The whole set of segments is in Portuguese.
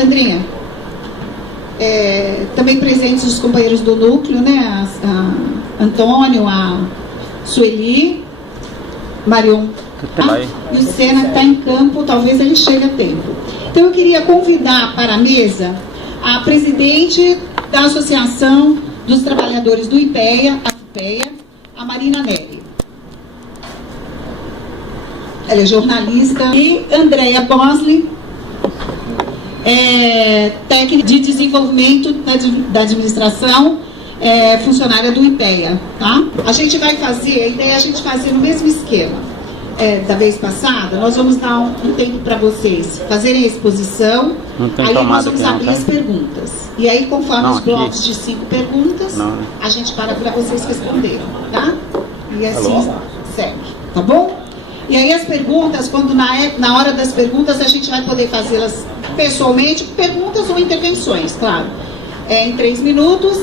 Sandrinha, também presentes os companheiros do núcleo, né? A Antônio, a Sueli, Marion e o Sena, que está em campo, talvez ele chegue a tempo. Então eu queria convidar para a mesa a presidente da Associação dos Trabalhadores do IPEA, a FIPEA, a Marina Neri. Ela é jornalista. E Andréia Bosley, técnica de desenvolvimento da administração, funcionária do IPEA. Tá? A gente vai fazer, a ideia é a gente fazer no mesmo esquema da vez passada. Nós vamos dar um tempo para vocês fazerem a exposição, aí nós vamos abrir as perguntas. E aí, conforme os blocos de 5 perguntas, a gente para vocês responderem, tá? E assim segue, tá bom? E aí as perguntas, quando na hora das perguntas, a gente vai poder fazê-las pessoalmente, perguntas ou intervenções, claro. Em 3 minutos,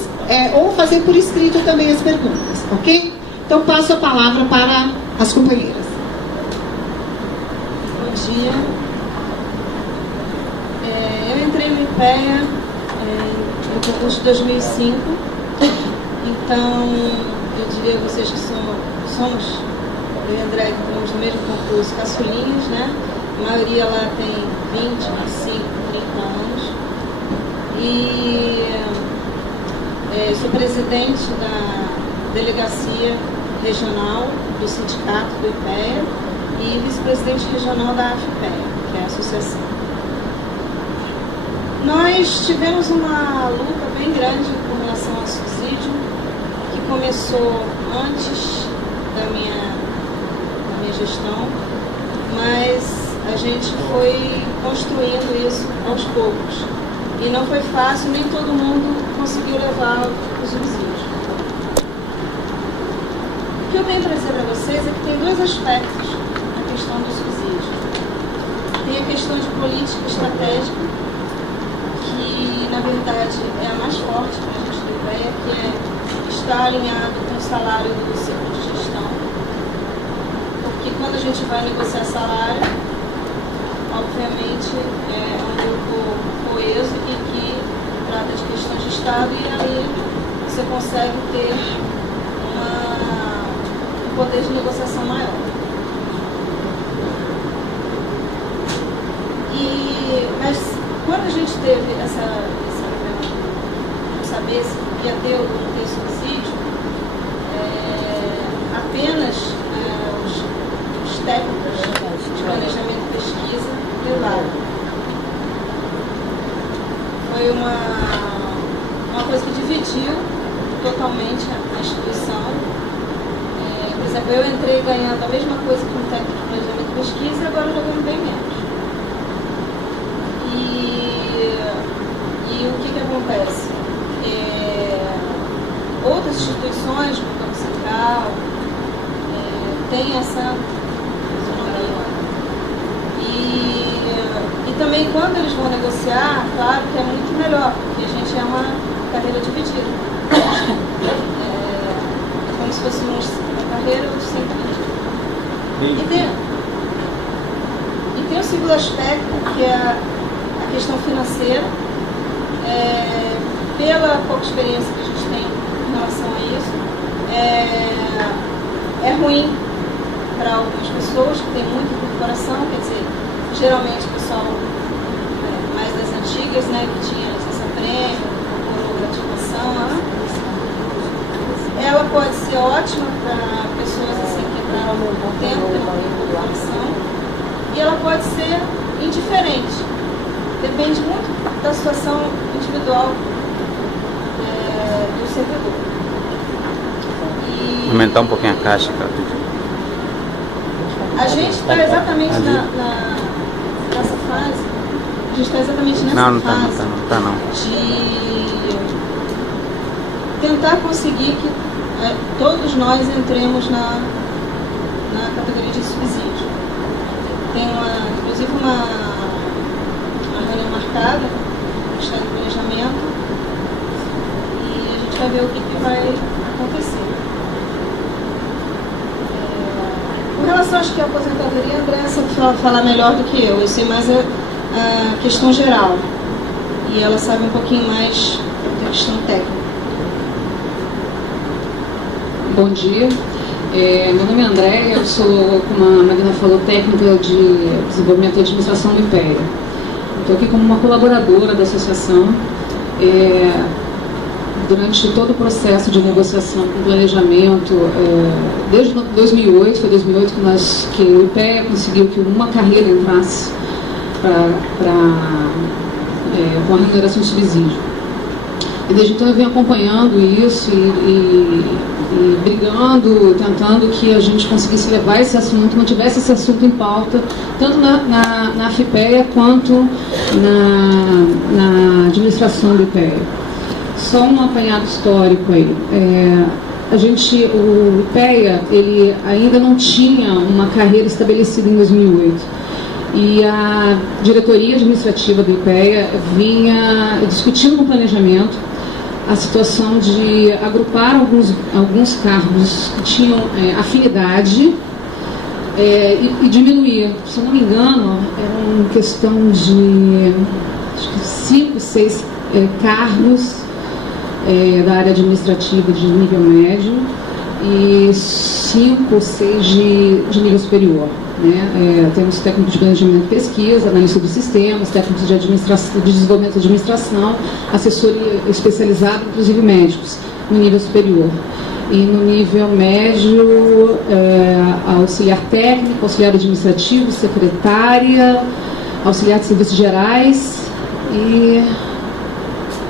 ou fazer por escrito também as perguntas, ok? Então, passo a palavra para as companheiras. Bom dia. Eu entrei no IPEA no concurso de 2005, então eu diria a vocês que somos, eu e André, que estamos no mesmo concurso, caçulinhas, né? A maioria lá tem 20, 25, 30 anos. E sou presidente da delegacia regional do sindicato do IPEA e vice-presidente regional da AFIPEA, que é a associação. Nós tivemos uma luta bem grande com relação ao subsídio, que começou antes da minha gestão, mas a gente foi construindo isso aos poucos. E não foi fácil, nem todo mundo conseguiu levar o subsídio. O que eu venho trazer para vocês é que tem 2 aspectos na questão do subsídio. Tem a questão de política estratégica, que na verdade é a mais forte para a gente ter ideia, que é estar alinhado com o salário do ciclo de gestão. Porque quando a gente vai negociar salário, obviamente é um grupo coeso e que trata de questões de Estado, e aí você consegue ter um poder de negociação maior. Mas quando a gente teve saber se ia ter ou não ter subsídio, apenas os técnicos de planejamento e pesquisa levaram. Foi uma coisa que dividiu totalmente a instituição. Por exemplo, eu entrei ganhando a mesma coisa que um técnico de planejamento e pesquisa, e agora eu estou ganhando bem menos. E o que acontece? Outras instituições, como o Banco Central, têm essa isonomia. E também, quando eles vão negociar, claro que é muito melhor, porque a gente é uma carreira dividida. Como se fosse uma carreira sem dividida. E tem o segundo aspecto, que é a questão financeira. Pela pouca experiência que a gente tem em relação a isso, é ruim para algumas pessoas que têm muita incorporação, quer dizer, geralmente o pessoal mais das antigas, né, que tinha licença-prêmio, ou gratificação, ela pode ser ótima para pessoas assim, que entraram há pouco tempo, que não têm incorporação, e ela pode ser indiferente. Depende muito da situação individual do servidor. Aumentar um pouquinho a caixa, cara. A gente está exatamente nessa fase. A gente está exatamente nessa fase de tentar conseguir que todos nós entremos na categoria de subsídio. Tem inclusive uma reunião marcada no Estado de Planejamento, e a gente vai ver o que vai acontecer. Com relação, acho que a aposentadoria, a André sabe falar melhor do que eu sei mais a questão geral. e ela sabe um pouquinho mais da questão técnica. Bom dia. Meu nome é Andréia, eu sou, como a Marina falou, técnica de desenvolvimento e administração do IPEA. Estou aqui como uma colaboradora da associação. Durante todo o processo de negociação com planejamento, desde 2008, foi 2008 que o IPEA conseguiu que uma carreira entrasse com a remuneração de subsídio. E desde então eu venho acompanhando isso e brigando, tentando que a gente conseguisse levar esse assunto, mantivesse esse assunto em pauta, tanto na FIPEA quanto na administração do IPEA. Só um apanhado histórico aí. O IPEA, ele ainda não tinha uma carreira estabelecida em 2008. E a diretoria administrativa do IPEA vinha discutindo no planejamento a situação de agrupar alguns cargos que tinham afinidade e diminuir. Se eu não me engano, era uma questão de acho que 5, 6 cargos da área administrativa de nível médio e 5 ou 6 de nível superior. Temos técnicos de planejamento e pesquisa, analista de sistemas, técnicos de desenvolvimento de administração, assessoria especializada, inclusive médicos, no nível superior. E no nível médio, auxiliar técnico, auxiliar administrativo, secretária, auxiliar de serviços gerais e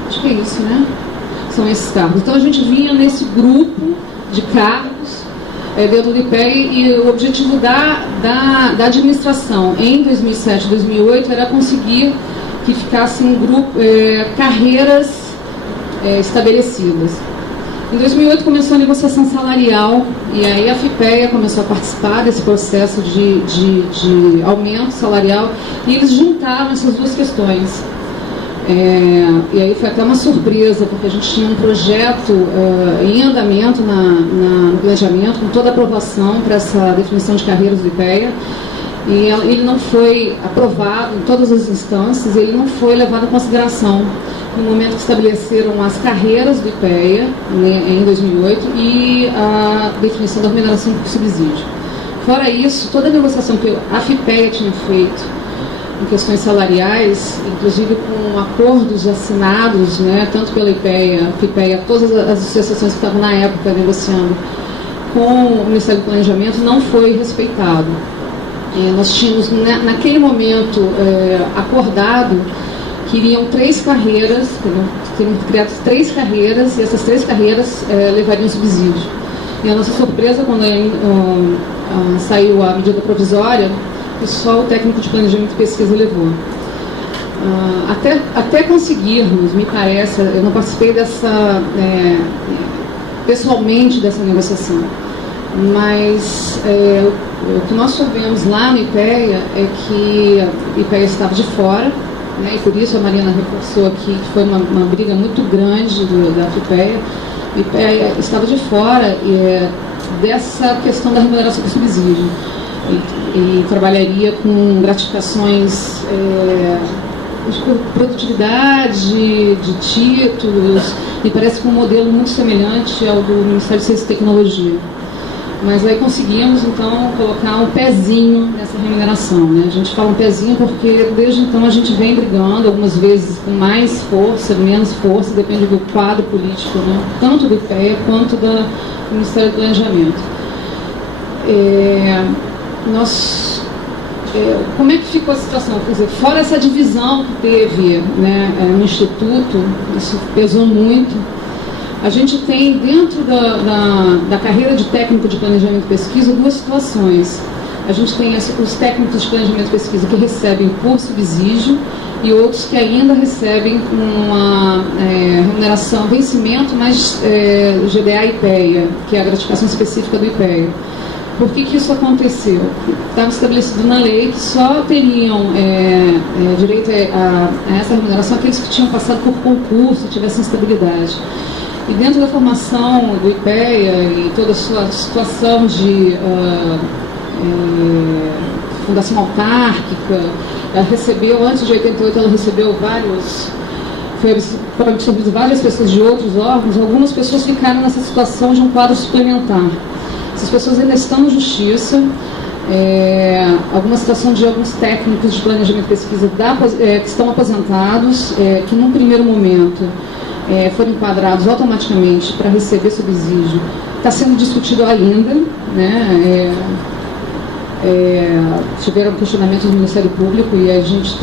acho que é isso, né? São esses cargos. Então a gente vinha nesse grupo de cargos dentro do IPEA e o objetivo da administração em 2007 e 2008 era conseguir que ficassem carreiras estabelecidas. Em 2008 começou a negociação salarial e aí a FIPEA começou a participar desse processo de aumento salarial e eles juntaram essas duas questões. E aí foi até uma surpresa, porque a gente tinha um projeto em andamento no planejamento, com toda a aprovação para essa definição de carreiras do IPEA, e ele não foi aprovado em todas as instâncias, ele não foi levado em consideração no momento que estabeleceram as carreiras do IPEA, em 2008, e a definição da remuneração por subsídio. Fora isso, toda a negociação que a FIPEA tinha feito em questões salariais, inclusive com acordos assinados, tanto pela FIPEA, todas as associações que estavam na época negociando com o Ministério do Planejamento, não foi respeitado. Nós tínhamos, naquele momento, acordado que iriam 3 carreiras, teriam criado 3 carreiras, e essas 3 carreiras levariam subsídio. E a nossa surpresa, quando saiu a medida provisória, que só o técnico de planejamento e pesquisa levou. Até conseguirmos, me parece, eu não participei pessoalmente dessa negociação, mas o que nós soubemos lá no IPEA é que o IPEA estava de fora, e por isso a Marina reforçou aqui que foi uma briga muito grande da FIPEA. O IPEA estava de fora dessa questão da remuneração por subsídio. E trabalharia com gratificações de produtividade, de títulos, e parece que um modelo muito semelhante ao do Ministério de Ciência e Tecnologia. Mas aí conseguimos, então, colocar um pezinho nessa remuneração. A gente fala um pezinho porque desde então a gente vem brigando, algumas vezes com mais força, menos força, depende do quadro político, tanto do IPEA quanto do Ministério do Planejamento. Como é que ficou a situação? Quer dizer, fora essa divisão que teve no Instituto, isso pesou muito. A gente tem dentro da carreira de técnico de planejamento e pesquisa 2 situações. A gente tem os técnicos de planejamento e pesquisa que recebem por subsídio e outros que ainda recebem uma remuneração, vencimento, mas GBA e IPEA, que é a gratificação específica do IPEA. Por que isso aconteceu? Estava estabelecido na lei que só teriam direito a essa remuneração aqueles que tinham passado por concurso e tivessem estabilidade. E dentro da formação do IPEA e toda a sua situação de fundação autárquica, ela recebeu, antes de 88, ela recebeu vários foram absorvidas várias pessoas de outros órgãos, algumas pessoas ficaram nessa situação de um quadro suplementar. Essas pessoas ainda estão na justiça, alguma situação de alguns técnicos de planejamento e pesquisa que estão aposentados, que num primeiro momento foram enquadrados automaticamente para receber subsídio. Está sendo discutido ainda, né? Tiveram questionamentos do Ministério Público e a gente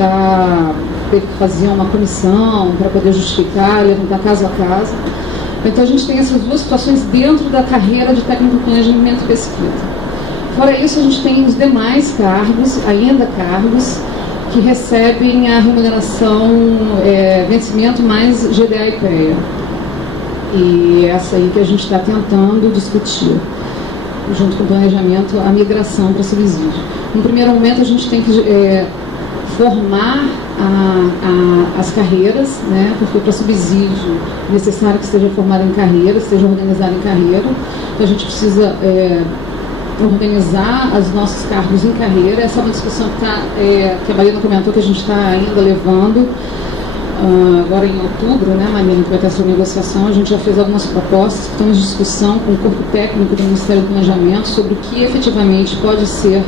teve que fazer uma comissão para poder justificar, levantar caso a caso. Então a gente tem essas duas situações dentro da carreira de técnico de planejamento e pesquisa. Fora isso, a gente tem os demais cargos, ainda cargos, que recebem a remuneração vencimento mais GDA e IPEA. E essa aí que a gente está tentando discutir, junto com o planejamento, a migração para subsídio. No primeiro momento, a gente tem que formar as carreiras, né, porque para subsídio é necessário que esteja formado em carreira, esteja organizado em carreira. Então a gente precisa organizar os nossos cargos em carreira. Essa é uma discussão que a Mariana comentou que a gente está ainda levando. Agora em outubro, né, Mariana, que vai ter essa negociação, a gente já fez algumas propostas que estão em discussão com o corpo técnico do Ministério do Planejamento sobre o que efetivamente pode ser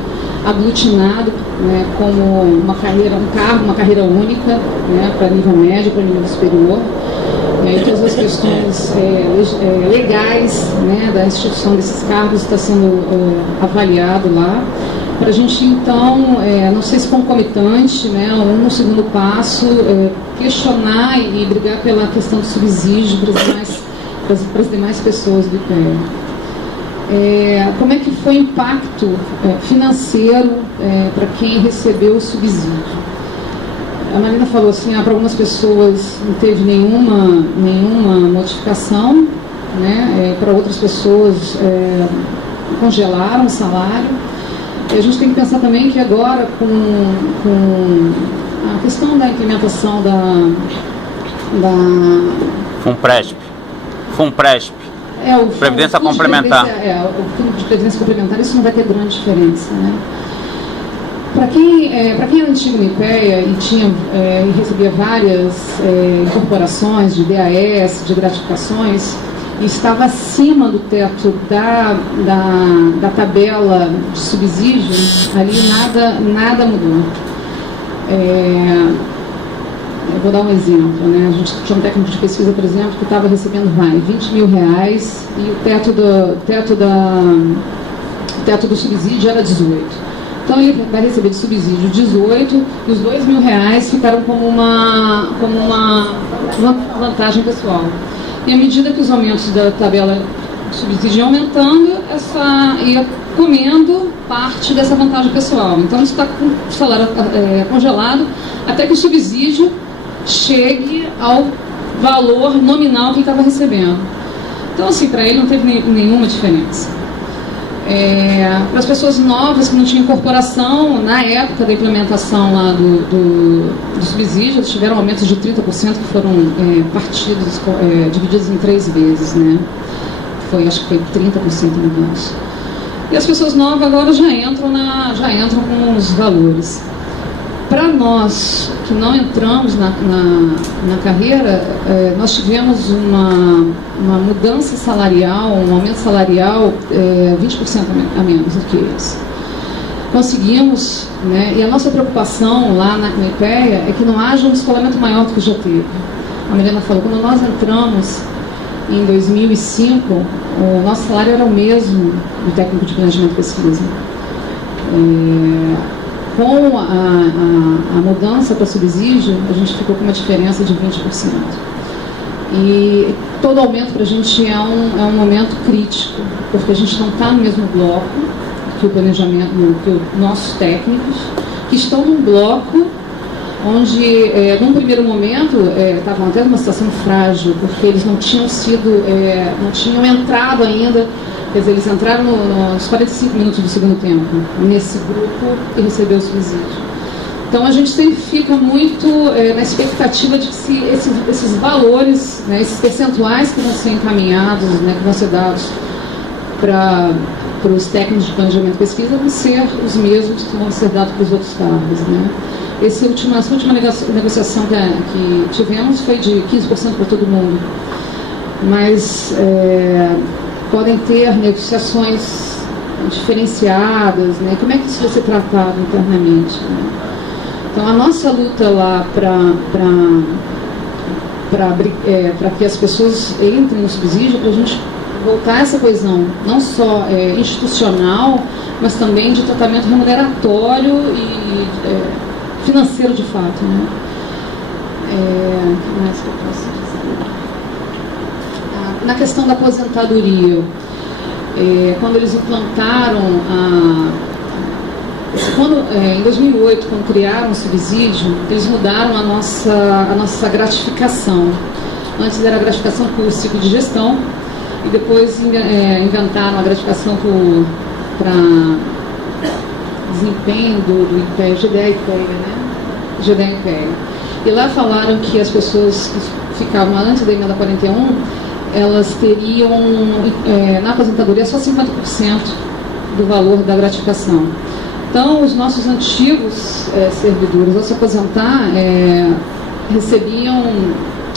aglutinado, né, como uma carreira, um cargo, uma carreira única, né, para nível médio, para nível superior. E aí todas as questões legais, né, da instituição desses cargos está sendo avaliado lá, para a gente então, não sei se concomitante, né, no segundo passo, questionar e brigar pela questão do subsídio para as demais pessoas do IPEA. Como é que foi o impacto financeiro para quem recebeu o subsídio? A Marina falou assim, para algumas pessoas não teve nenhuma modificação, né? Para outras pessoas congelaram o salário. E a gente tem que pensar também que agora, com a questão da implementação da FUNPRESP. Previdência Complementar. O Fundo de Previdência Complementar, isso não vai ter grande diferença, né? Para quem era antigo no IPEA e recebia várias incorporações de DAS, de gratificações, e estava acima do teto da tabela de subsídio, ali nada mudou. Eu vou dar um exemplo, né? A gente tinha um técnico de pesquisa, por exemplo, que estava recebendo R$20 mil e o teto do subsídio era 18. Então ele vai receber de subsídio 18 e os R$2 mil ficaram como uma vantagem pessoal. E à medida que os aumentos da tabela de subsídio iam aumentando, ia comendo parte dessa vantagem pessoal. Então isso está com o salário congelado até que o subsídio chegue ao valor nominal que ele estava recebendo. Então assim, para ele não teve nenhuma diferença. Para as pessoas novas que não tinham incorporação, na época da implementação lá do subsídio, eles tiveram aumentos de 30% que foram divididos em 3 vezes, né? Acho que foi 30% no mês. E as pessoas novas agora já entram com os valores. Para nós que não entramos na carreira, nós tivemos uma mudança salarial, um aumento salarial 20% a menos do que eles. Conseguimos, né, e a nossa preocupação lá na IPEA é que não haja um descolamento maior do que já teve. A Milena falou, quando nós entramos em 2005, o nosso salário era o mesmo do técnico de planejamento e pesquisa. Com a mudança para subsídio, a gente ficou com uma diferença de 20%. E todo aumento para a gente é um momento crítico, porque a gente não está no mesmo bloco que o planejamento, que os nossos técnicos, que estão num bloco onde, num primeiro momento, estavam até numa situação frágil, porque eles não tinham entrado ainda. Quer dizer, eles entraram nos 45 minutos do segundo tempo, nesse grupo que recebeu o subsídio. Então, a gente sempre fica muito na expectativa de que esses valores, né, esses percentuais que vão ser encaminhados, né, que vão ser dados para para os técnicos de planejamento e pesquisa vão ser os mesmos que vão ser dados para os outros cargos, né? Essa última negociação que tivemos foi de 15% para todo mundo, mas podem ter negociações diferenciadas, né? Como é que isso vai ser tratado internamente, né? Então, a nossa luta lá para que as pessoas entrem no subsídio, para a gente voltar a essa coesão, não só institucional, mas também de tratamento remuneratório e financeiro de fato, né? O que mais que eu posso dizer? Na questão da aposentadoria, quando eles implantaram em 2008, quando criaram o subsídio, eles mudaram a nossa gratificação. Antes era a gratificação por ciclo de gestão, e depois inventaram a gratificação para desempenho do IPEA, GDE IPEA, né? GDE IPEA. E lá falaram que as pessoas que ficavam antes da emenda 41, elas teriam na aposentadoria só 50% do valor da gratificação. Então, os nossos antigos servidores, ao se aposentar, recebiam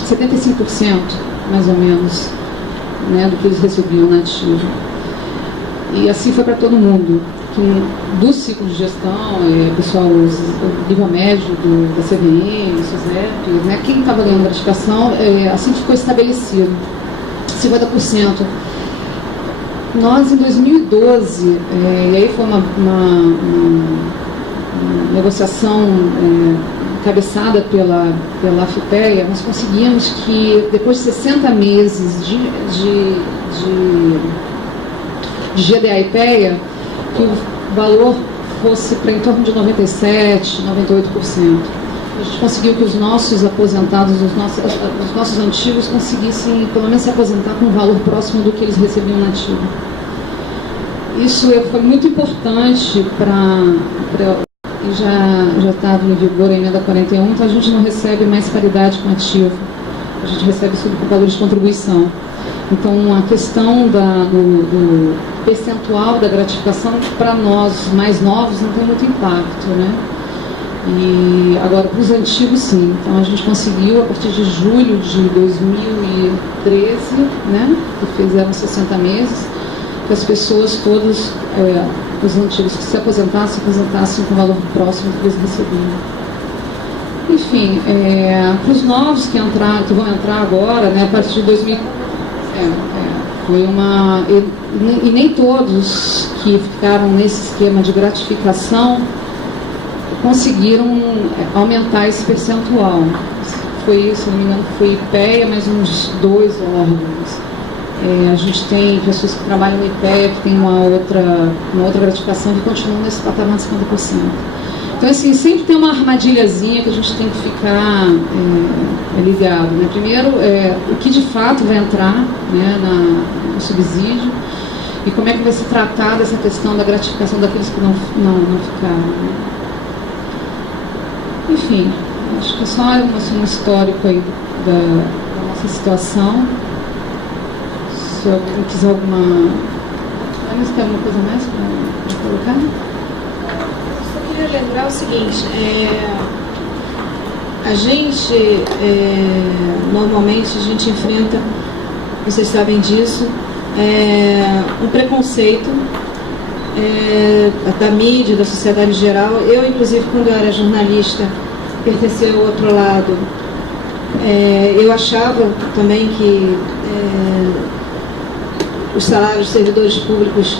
75%, mais ou menos, né, do que eles recebiam na ativa. E assim foi para todo mundo. Do ciclo de gestão, pessoal, o nível médio da CVM, do SUSEP, né, quem estava ganhando gratificação, assim ficou estabelecido, 50%. Nós, em 2012, e aí foi uma negociação encabeçada pela AFIPEA, nós conseguimos que, depois de 60 meses de GDA IPEA, que o valor fosse para em torno de 97%, 98%. A gente conseguiu que os nossos aposentados, os nossos antigos, conseguissem pelo menos se aposentar com um valor próximo do que eles recebiam na ativa. Isso foi muito importante e já estava em vigor a emenda 41, então a gente não recebe mais paridade com ativo, a gente recebe sobre o valor de contribuição. Então, a questão do percentual da gratificação, para nós mais novos, não tem muito impacto, né? E agora, para os antigos, sim. Então, a gente conseguiu, a partir de julho de 2013, né, que fizeram 60 meses, que as pessoas todas, os antigos que se aposentassem com valor próximo do que eles recebiam. Enfim, para os novos que vão entrar agora, né, a partir de 2000, foi uma... E nem todos que ficaram nesse esquema de gratificação conseguiram aumentar esse percentual. Foi, se não me engano, foi IPEA, mais uns 2 órgãos. A gente tem pessoas que trabalham no IPEA, que tem uma outra gratificação, que continuam nesse patamar de 50%. Então, assim, sempre tem uma armadilhazinha que a gente tem que ficar ligado, né? Primeiro, o que de fato vai entrar, né, no subsídio, e como é que vai ser tratada essa questão da gratificação daqueles que não ficaram, né? Enfim, acho que só um histórico aí da nossa situação. Se alguém quiser alguma... Mas tem alguma coisa mais para colocar? Eu queria lembrar o seguinte, a gente, normalmente, a gente enfrenta, vocês sabem disso, um preconceito da mídia, da sociedade em geral. Eu, inclusive, quando eu era jornalista, pertencia ao outro lado. Eu achava também que os salários dos servidores públicos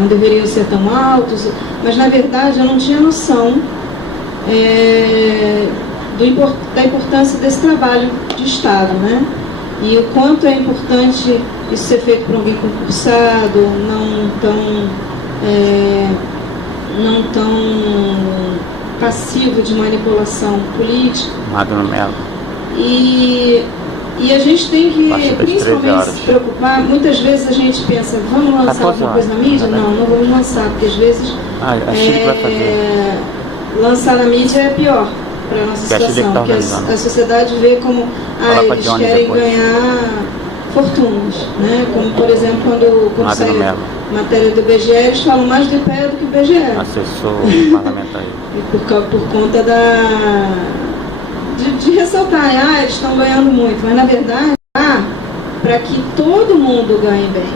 não deveriam ser tão altos, mas na verdade eu não tinha noção da importância desse trabalho de Estado, né? E o quanto é importante isso ser feito por alguém concursado, não tão passivo de manipulação política. Magno Melo. E a gente tem que principalmente se preocupar. Muitas vezes a gente pensa, vamos lançar alguma coisa na mídia? Não vamos lançar, porque às vezes lançar na mídia é pior para a nossa situação, porque a sociedade vê como eles querem ganhar fortunas, né? Como, por exemplo, quando sai a matéria do IBGE, eles falam mais do IPEA do que do IBGE. Assessor parlamentar. E por conta de ressaltar, eles estão ganhando muito, mas na verdade, para que todo mundo ganhe bem.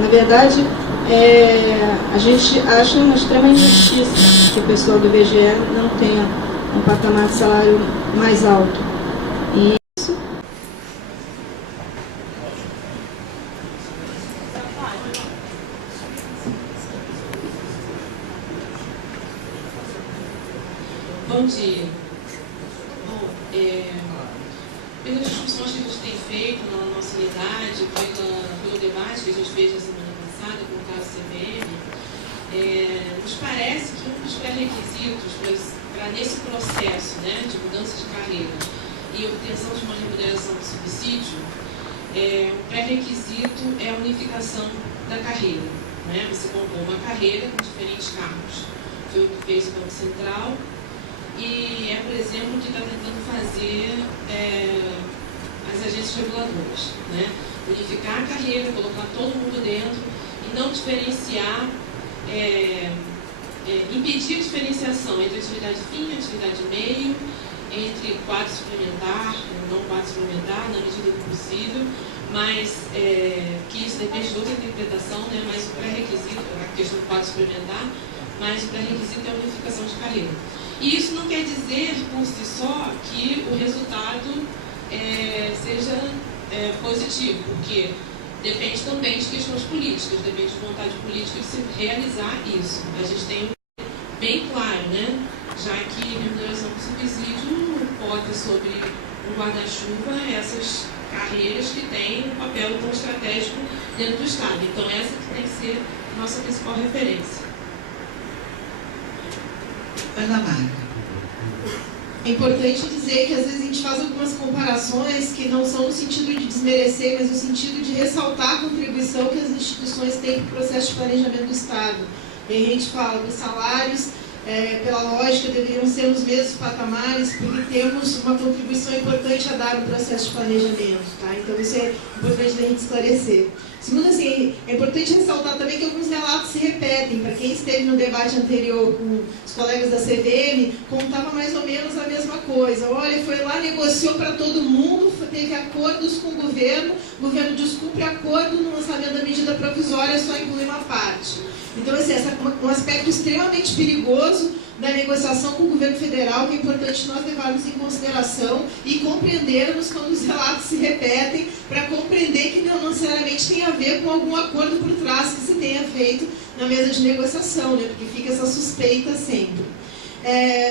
Na verdade, a gente acha uma extrema injustiça que o pessoal do IBGE não tenha um patamar de salário mais alto. E isso... Bom dia. Bom, pelas discussões que a gente tem feito na nossa unidade, pelo debate que a gente fez na semana passada com o caso CVM, nos parece que um dos pré-requisitos para nesse processo, né, de mudança de carreira e obtenção de uma remuneração de subsídio, o pré-requisito é a unificação da carreira. Né? Você compõe uma carreira com diferentes cargos. Foi o que fez o Banco Central e por exemplo, o que está tentando fazer as agências reguladoras. Né? Unificar a carreira, colocar todo mundo dentro e não diferenciar, impedir a diferenciação entre atividade fim e atividade meio, entre quadro suplementar e não quadro suplementar, na medida do possível, mas que isso depende de outra interpretação, né? Mas o pré-requisito, a questão do quadro suplementar, mas o pré-requisito é a unificação de carreira. E isso não quer dizer, por si só, que o resultado seja positivo, porque depende também de questões políticas, depende de vontade política de se realizar isso. A gente tem bem claro, né? Já que remuneração por subsídio bota sobre um guarda-chuva essas carreiras que têm um papel tão estratégico dentro do Estado. Então essa que tem que ser a nossa principal referência. Ana Marca. É importante dizer que às vezes a gente faz algumas comparações que não são no sentido de desmerecer, mas no sentido de ressaltar a contribuição que as instituições têm para o processo de planejamento do Estado. E a gente fala que os salários, pela lógica, deveriam ser nos mesmos patamares, porque temos uma contribuição importante a dar no processo de planejamento. Tá? Então isso é importante da gente esclarecer. Segundo, assim, é importante ressaltar também que alguns relatos se repetem. Para quem esteve no debate anterior com os colegas da CVM, contava mais ou menos a mesma coisa. Olha, foi lá, negociou para todo mundo, teve acordos com o governo descumpre acordo no lançamento da medida provisória, só inclui uma parte. Então, assim, esse é um aspecto extremamente perigoso da negociação com o governo federal, que é importante nós levarmos em consideração e compreendermos quando os relatos se repetem, para compreender que não necessariamente tem a ver com algum acordo por trás que se tenha feito na mesa de negociação, né? Porque fica essa suspeita sempre.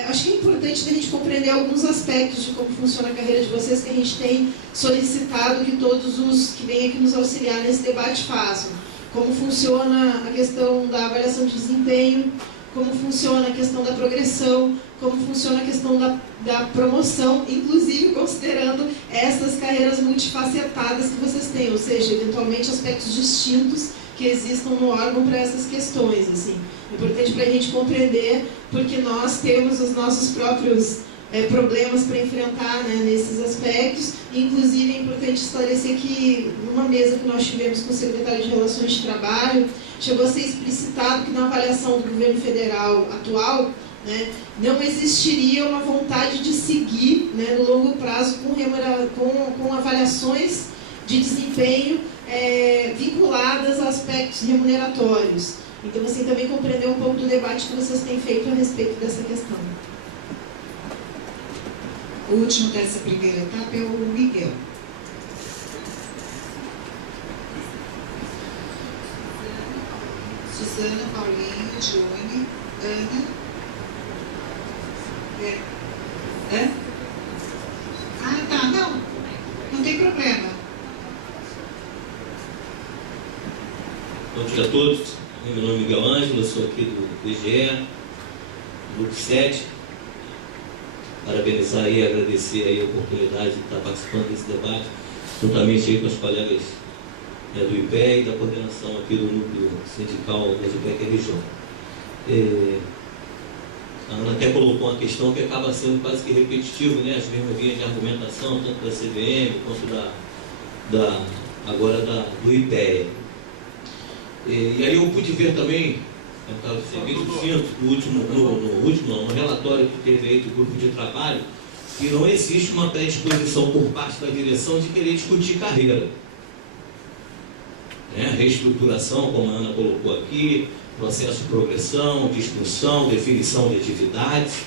Acho que é importante a gente compreender alguns aspectos de como funciona a carreira de vocês, que a gente tem solicitado que todos os que vêm aqui nos auxiliar nesse debate façam. Como funciona a questão da avaliação de desempenho, como funciona a questão da progressão, como funciona a questão da promoção, inclusive considerando essas carreiras multifacetadas que vocês têm, ou seja, eventualmente aspectos distintos que existam no órgão para essas questões. Assim. É importante para a gente compreender, porque nós temos os nossos próprios problemas para enfrentar, né, nesses aspectos. Inclusive, é importante esclarecer que, numa mesa que nós tivemos com o secretário de Relações de Trabalho, chegou a ser explicitado que na avaliação do governo federal atual, né, não existiria uma vontade de seguir, né, no longo prazo com avaliações de desempenho vinculadas a aspectos remuneratórios. Então, assim, também compreender um pouco do debate que vocês têm feito a respeito dessa questão. O último dessa primeira etapa é o Miguel. Suzana, Paulinho, Johnny, Ana. Ah, tá, não tem problema. Bom dia a todos. Meu nome é Miguel Ângelo, eu sou aqui do IBGE, Grupo 7. Parabenizar e agradecer aí a oportunidade de estar participando desse debate, juntamente aí com os colegas do IPEA e da coordenação aqui do núcleo sindical da IPEC-RJ. A Ana até colocou uma questão que acaba sendo quase que repetitiva, né? As mesmas linhas de argumentação, tanto da CVM quanto da agora do IPEA. E aí eu pude ver também, no relatório que teve aí do grupo de trabalho, que não existe uma predisposição por parte da direção de querer discutir carreira. Reestruturação, como a Ana colocou aqui, processo de progressão, de expulsão, definição de atividades.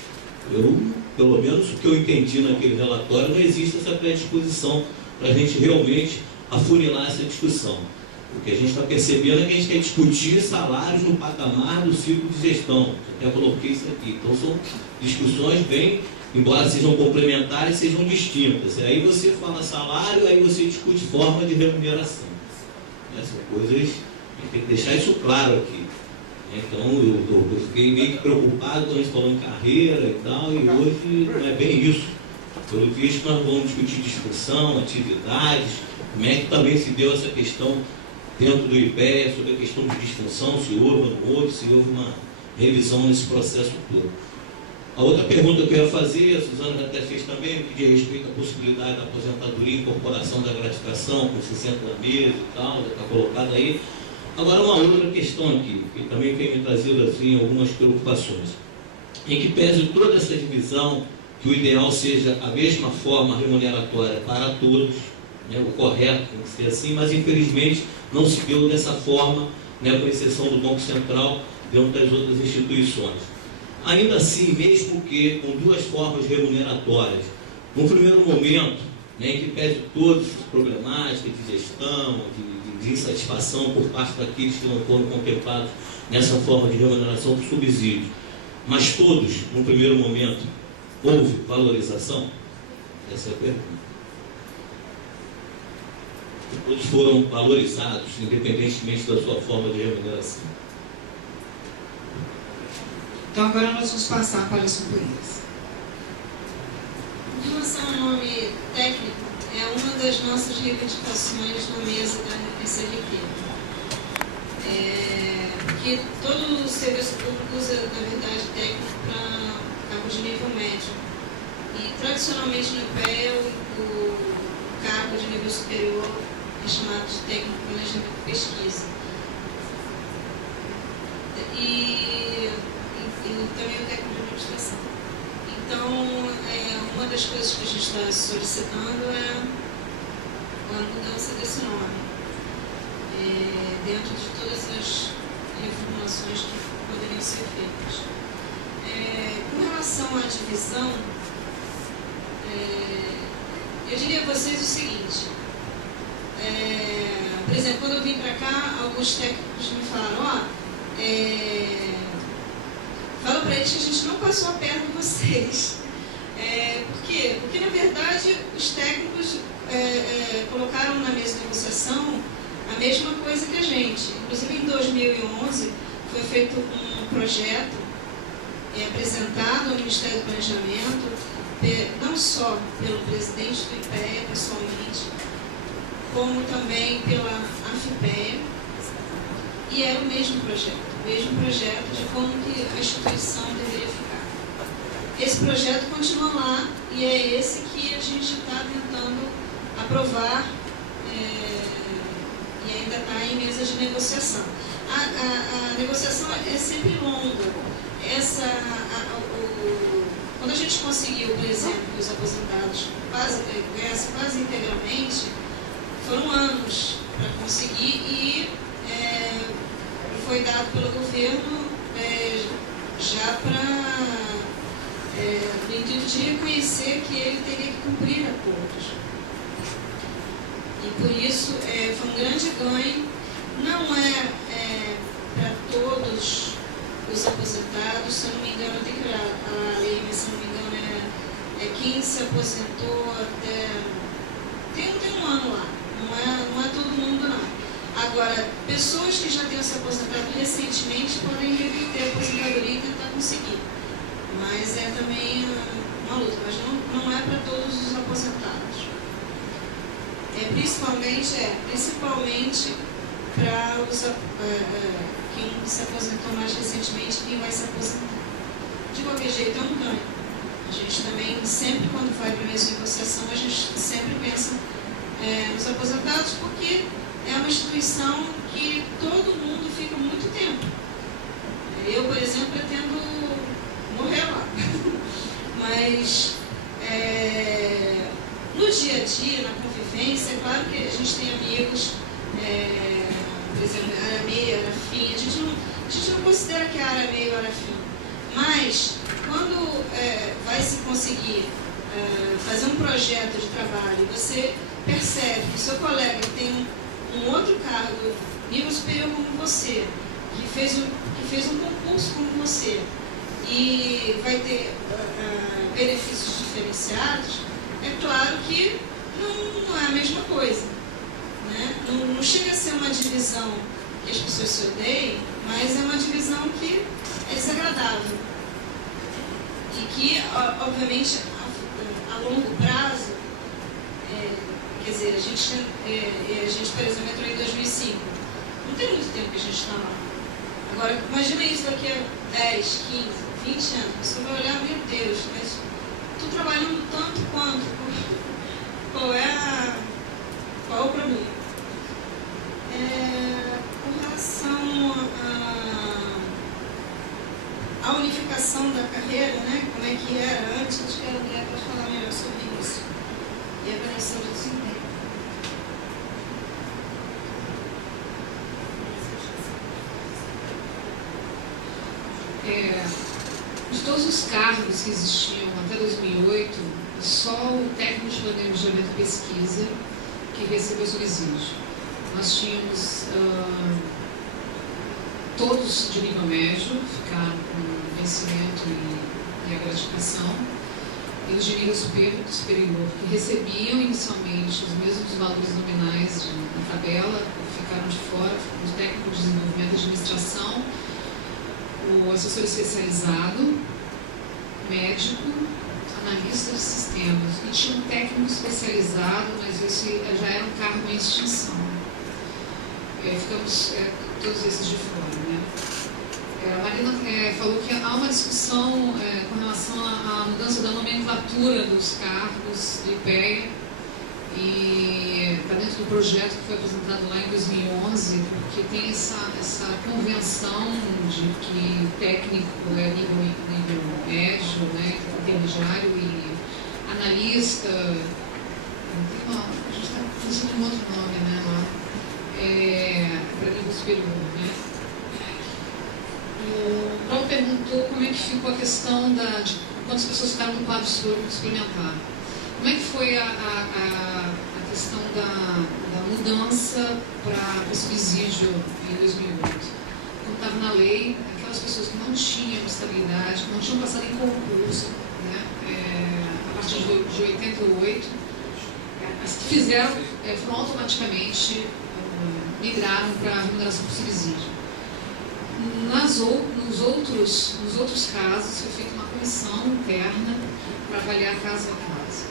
Pelo menos o que eu entendi naquele relatório, não existe essa predisposição para a gente realmente afunilar essa discussão. O que a gente está percebendo é que a gente quer discutir salários no patamar do ciclo de gestão. Eu até coloquei isso aqui. Então são discussões bem, embora sejam complementares, sejam distintas. Aí você fala salário, aí você discute forma de remuneração. São coisas, a gente tem que deixar isso claro aqui. Então eu fiquei meio que preocupado quando a gente falou em carreira e tal, e hoje não é bem isso. Pelo visto nós vamos discutir discussão, atividades, como é que também se deu essa questão dentro do IPEA, sobre a questão de disfunção, se houve ou não houve, se houve uma revisão nesse processo todo. A outra pergunta que eu ia fazer, a Suzana até fez também, que diz respeito à possibilidade da aposentadoria e incorporação da gratificação com 60 meses e tal, já está colocada aí. Agora uma outra questão aqui, que também tem me trazido assim, algumas preocupações. Em que pese toda essa divisão, que o ideal seja a mesma forma remuneratória para todos, o correto tem que ser assim, mas infelizmente não se deu dessa forma, com exceção do Banco Central, dentro das outras instituições. Ainda assim, mesmo que com duas formas remuneratórias, no primeiro momento, em que pese todas as problemáticas de gestão, de insatisfação por parte daqueles que não foram contemplados nessa forma de remuneração por subsídio, mas todos, no primeiro momento, houve valorização? Essa é a pergunta. Todos foram valorizados, independentemente da sua forma de remuneração. Então agora nós vamos passar para as companhias. Em relação ao nome técnico, é uma das nossas reivindicações na mesa da SLP. Porque todo o serviço público usa, na verdade, técnico para cargos de nível médio. E, tradicionalmente, no IPEA, o cargo de nível superior é chamado de técnico de planejamento e pesquisa. E também o técnico de administração. Então, uma das coisas que a gente está solicitando é a mudança desse nome, dentro de todas as reformulações que poderiam ser feitas. Com relação à divisão, eu diria a vocês o seguinte, por exemplo, quando eu vim para cá, alguns técnicos me falaram, fala para eles que a gente não passou a perna em vocês. Por quê? Porque, na verdade, os técnicos colocaram na mesa de negociação a mesma coisa que a gente. Inclusive, em 2011, foi feito um projeto apresentado ao Ministério do Planejamento, não só pelo presidente do IPEA, pessoalmente, como também pela AFIPEA, e era o mesmo projeto de como que a instituição deveria ficar. Esse projeto continua lá e é esse que a gente está tentando aprovar e ainda está em mesa de negociação. A negociação é sempre longa. Quando a gente conseguiu, por exemplo, que os aposentados ganhassem quase integralmente, foram anos para conseguir e foi dado pelo governo já no intuito de reconhecer que ele teria que cumprir acordos. E por isso foi um grande ganho. Não é para todos os aposentados, se eu não me engano, eu tenho que olhar a lei, mas se eu não me engano quem se aposentou até... Tem um ano lá, não é todo mundo não. Agora, pessoas que já tenham se aposentado recentemente podem reverter a aposentadoria e tentar conseguir. Mas é também uma luta, mas não é para todos os aposentados. Principalmente para quem se aposentou mais recentemente e quem vai se aposentar. De qualquer jeito, é um ganho. A gente também, sempre quando vai para a mesa de negociação, a gente sempre pensa nos aposentados resultados, porque é uma instituição que todo mundo fica muito tempo. Eu, por exemplo, pretendo morrer lá. Mas no dia a dia, na convivência, é claro que a gente tem amigos, por exemplo, Aramei, Arafim, a gente não considera que é Aramei ou Arafim, mas quando vai se conseguir fazer um projeto de trabalho, você percebe que o seu colega tem um outro cargo, nível superior como você, que fez um concurso como você, e vai ter benefícios diferenciados, é claro que não é a mesma coisa. Né? Não chega a ser uma divisão que as pessoas se odeiem, mas é uma divisão que é desagradável. E que, obviamente, a longo prazo, quer dizer, a gente, por exemplo, entrou em 2005. Não tem muito tempo que a gente está lá. Agora, imagina isso daqui a 10, 15, 20 anos. Você vai olhar, meu Deus, mas estou trabalhando tanto quanto. Qual é o problema? Com relação à unificação da carreira, né? Como é que era antes, acho que a André pode falar melhor sobre isso. E a avaliação de desempenho. De todos os cargos que existiam até 2008, só o técnico de planejamento e pesquisa que recebeu subsídio. Nós tínhamos todos de nível médio, ficaram com vencimento e a gratificação, e os de nível superior, que recebiam inicialmente os mesmos valores nominais na tabela, ficaram de fora, o técnico de desenvolvimento e administração, o assessor especializado, médico, analista de sistemas, e tinha um técnico especializado, mas esse já era um cargo em extinção. Ficamos todos esses de fora, né? A Marina falou que há uma discussão com relação à mudança da nomenclatura dos cargos do IPEA, e está dentro do projeto que foi apresentado lá em 2011, porque tem essa convenção de que técnico é nível médio, né, intermediário, e analista, a gente está pensando em outro nome, né, lá, para nível superior, né. O Paulo perguntou como é que ficou a questão de quantas pessoas ficaram no quadro suplementar. Como é que foi a questão da mudança para subsídio em 2008? Como estava na lei, aquelas pessoas que não tinham estabilidade, que não tinham passado em concurso, né, a partir de 88, as que fizeram, foram automaticamente, migraram para a remuneração por subsídio. Nos outros casos, foi feita uma comissão interna para avaliar caso a caso.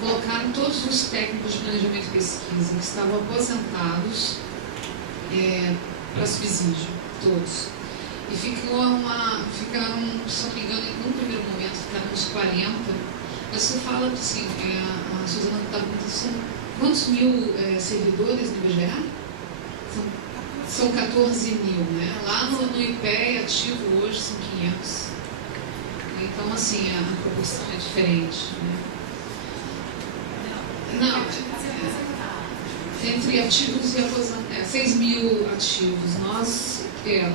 Colocaram todos os técnicos de planejamento e pesquisa que estavam aposentados para subsídio, todos. E ficaram, se não me engano, num primeiro momento, ficaram uns 40. Mas você fala assim, a Suzana está perguntando, quantos mil servidores no IBGE? São 14 mil, né? Lá no IPEA ativo hoje são 500. Então, assim, a proporção é diferente, né? Não, entre ativos e aposentados, 6 mil ativos. Nós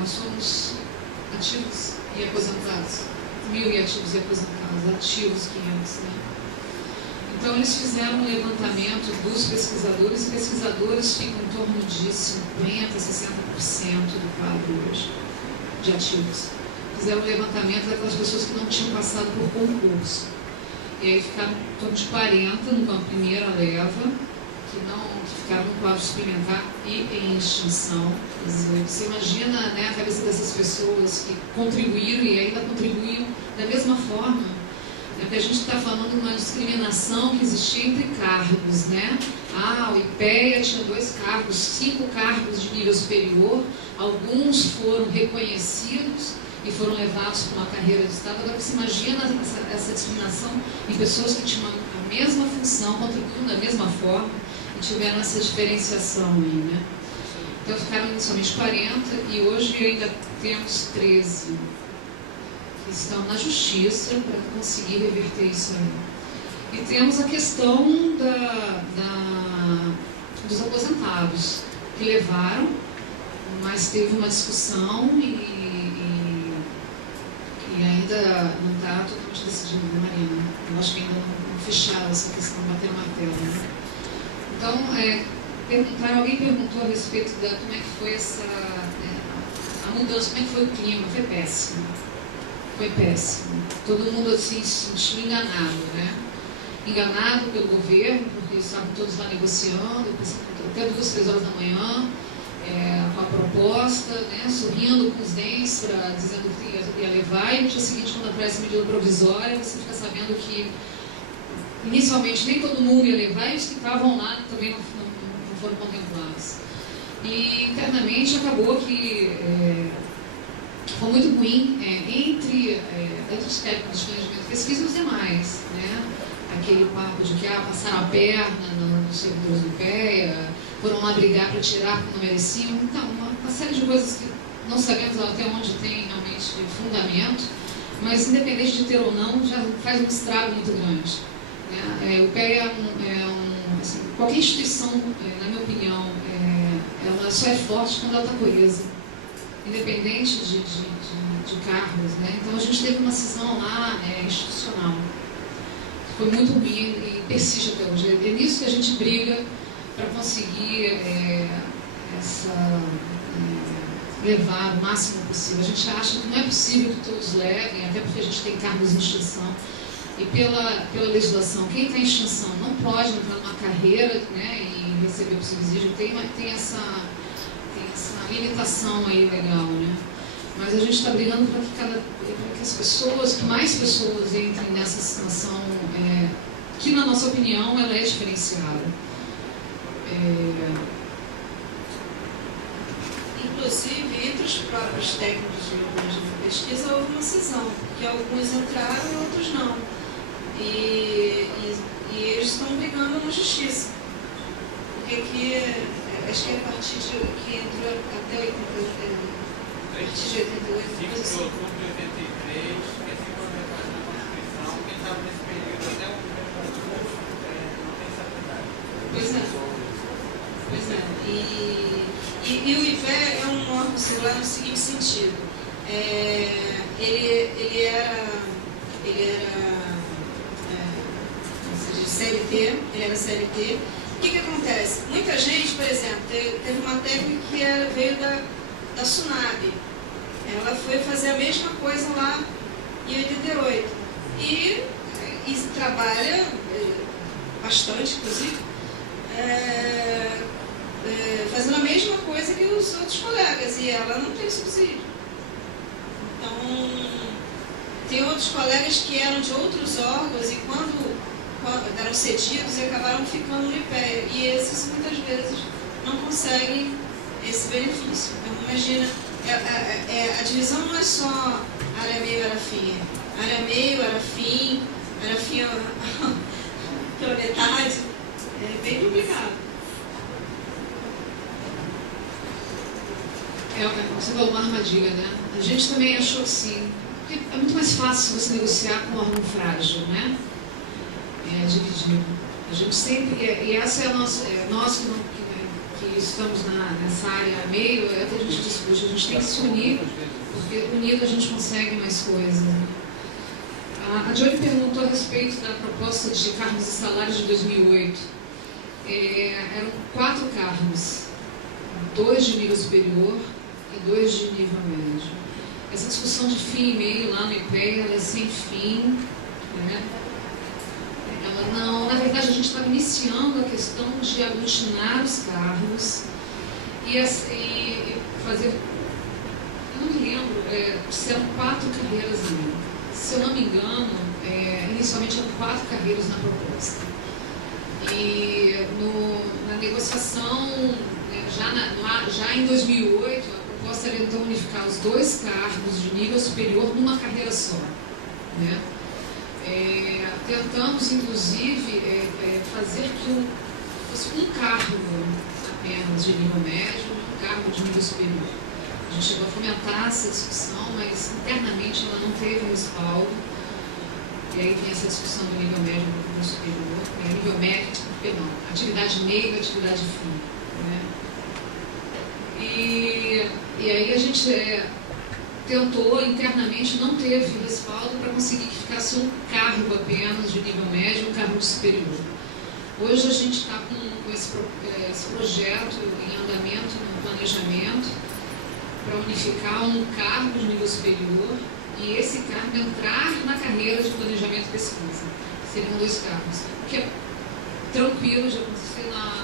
somos ativos e aposentados. 1.000 e ativos e aposentados, ativos 500, né? Então, eles fizeram um levantamento dos pesquisadores, e pesquisadores ficam em torno de 50% a 60% do quadro hoje de ativos. Fizeram um levantamento daquelas pessoas que não tinham passado por concurso. E aí ficaram em torno de 40 numa primeira leva, que ficaram no quadro suplementar e em extinção. Quer dizer, você imagina, né, a cabeça dessas pessoas que contribuíram e ainda contribuíam da mesma forma. Porque a gente está falando de uma discriminação que existia entre cargos, né? O IPEA tinha 2 cargos, 5 cargos de nível superior, alguns foram reconhecidos e foram levados para uma carreira de Estado. Agora você imagina essa discriminação em pessoas que tinham a mesma função, contribuindo da mesma forma, e tiveram essa diferenciação aí, né? Então ficaram inicialmente 40 e hoje ainda temos 13 que estão na justiça para conseguir reverter isso aí. E temos a questão dos aposentados, que levaram, mas teve uma discussão e ainda não está totalmente decidido, né, Marina? Eu acho que ainda não fecharam essa questão, bateram o martelo, né? Então, alguém perguntou a respeito da como é que foi a mudança, como é que foi o clima. Foi péssimo. Foi péssimo. Todo mundo assim se sentiu enganado, né? Enganado pelo governo, porque estavam todos lá negociando, até 2, 3 horas da manhã, com a proposta, né, sorrindo com os dentes, dizendo que ia levar, e no dia seguinte, quando aparece a medida provisória, você fica sabendo que inicialmente nem todo mundo ia levar, e os que estavam lá também não foram contemplados. E internamente acabou que foi muito ruim entre os técnicos de planejamento de pesquisa e os demais, né? Aquele papo de que passaram a perna nos servidores do IPEA, foram lá brigar para tirar porque não mereciam. Então, uma série de coisas que não sabemos até onde tem realmente fundamento, mas independente de ter ou não, já faz um estrago muito grande. Né? O IPEA assim, qualquer instituição, na minha opinião, ela só é forte quando ela está coesa, independente de cargos. Né? Então a gente teve uma cisão lá institucional. Foi muito ruim e persiste até hoje. É nisso que a gente briga para conseguir levar o máximo possível. A gente acha que não é possível que todos levem, até porque a gente tem cargos em extinção. E pela legislação, quem está em extinção não pode entrar numa carreira, né, e receber o subsídio. Tem essa limitação aí legal, né? Mas a gente está brigando para que as pessoas, que mais pessoas entrem nessa situação, que na nossa opinião ela é diferenciada. Inclusive, entre os próprios técnicos de pesquisa houve uma cisão, que alguns entraram e outros não. E eles estão brigando na justiça. Porque acho que é a partir de que entrou até 88. A partir de 88. 5 de outubro de 83, essa implementação da Constituição, quem estava nesse período até o concurso não tem estabilidade. Pois é. E o IPEA é um órgão singular no seguinte sentido. Ele era CLT, ele era CLT. O que acontece? Muita gente, por exemplo, teve uma técnica que veio da SUNAB. Ela foi fazer a mesma coisa lá em 88. E trabalha bastante, inclusive, fazendo a mesma coisa que os outros colegas. E ela não tem subsídio. Então, tem outros colegas que eram de outros órgãos e quando eram cedidos e acabaram ficando no IPEA. E esses, muitas vezes, não conseguem esse benefício. Então, imagina, a divisão não é só área meio, área fim. Área meio, área fim pela metade. É bem complicado. Você falou uma armadilha, né? A gente também achou assim, porque é muito mais fácil você negociar com um órgão frágil, né? Dividido. A gente sempre, e essa é a nossa, nós que estamos nessa área meio, é o que a gente discute, a gente tem que se unir, porque unido a gente consegue mais coisas. A Johnny perguntou a respeito da proposta de cargos e salários de 2008. Eram 4 cargos, 2 de nível superior e 2 de nível médio. Essa discussão de fim e meio lá no IPEA, ela é sem fim, né? Na verdade, a gente estava iniciando a questão de aglutinar os cargos e fazer, eu não me lembro, se eram 4 carreiras ali. Se eu não me engano, inicialmente eram 4 carreiras na proposta. E na negociação, já em 2008, a proposta era então unificar os 2 cargos de nível superior numa carreira só, né? Tentamos, inclusive, fazer fosse um cargo apenas de nível médio, um cargo de nível superior. A gente chegou a fomentar essa discussão, mas internamente ela não teve respaldo. E aí tem essa discussão do nível médio e do nível superior. Nível médio, perdão, atividade meio e atividade fim. Né? E aí a gente tentou internamente, não teve respaldo para conseguir que ficasse um cargo apenas de nível médio e um cargo de superior. Hoje a gente está com esse projeto em andamento, no planejamento, para unificar um cargo de nível superior e esse cargo entrar na carreira de planejamento e pesquisa. Seriam 2 cargos. O que é tranquilo de acontecer na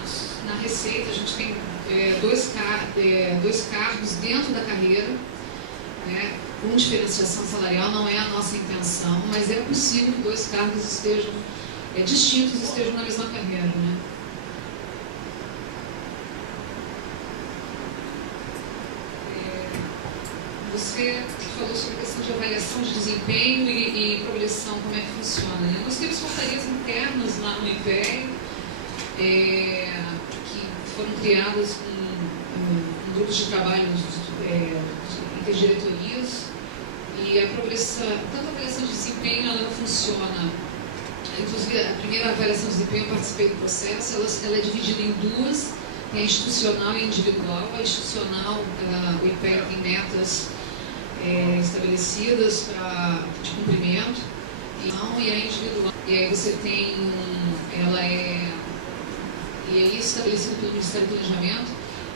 Receita. A gente tem 2 cargos dentro da carreira, né, com diferenciação salarial. Não é a nossa intenção, mas é possível que 2 cargos estejam distintos, estejam na mesma carreira. Né? Você falou sobre a questão de avaliação de desempenho e progressão, como é que funciona. Né? Nós temos portarias internas lá no IPEA, que foram criadas com grupos de trabalho entre diretorias, e a progressão, tanto a avaliação de desempenho, ela funciona. Inclusive, a primeira avaliação de desempenho, eu participei do processo, ela é dividida em 2, tem a institucional e a individual. A institucional, o IPEA tem metas estabelecidas de cumprimento, e a individual. E aí você tem, e aí estabelecido pelo Ministério do Planejamento,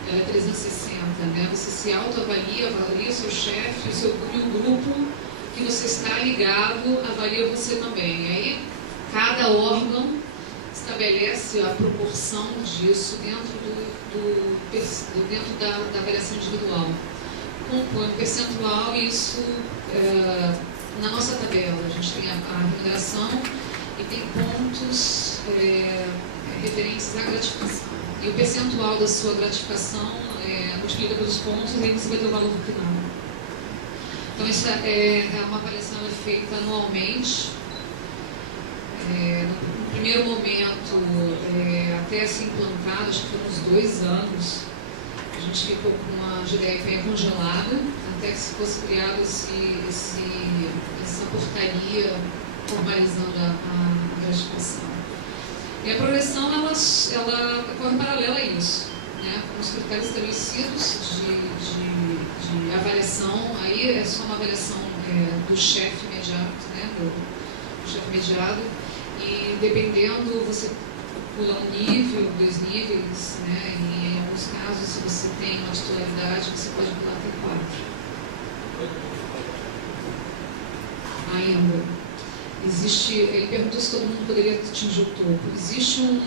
ela é 360, né? Você se autoavalia, avalia seu chefe, e o grupo que você está ligado avalia você também. E aí cada órgão estabelece a proporção disso dentro da avaliação individual. Compõe um percentual, e isso na nossa tabela. A gente tem a remuneração e tem pontos referentes à gratificação. E o percentual da sua gratificação multiplica pelos pontos, e aí você vai ter o valor final. Então, isso é uma avaliação feita anualmente. No primeiro momento, até ser implantado, acho que foram uns 2 anos, a gente ficou com uma GDF congelada, até que se fosse criada essa portaria formalizando a gratificação. E a progressão, ela corre paralela a isso, né? Com os critérios estabelecidos de avaliação. Aí é só uma avaliação do chefe imediato, né? Do chefe imediato. E dependendo, você pula um nível, 2 níveis, né? E em alguns casos, se você tem uma titularidade, você pode pular até 4. Ainda. Ele perguntou se todo mundo poderia atingir o topo. Existe um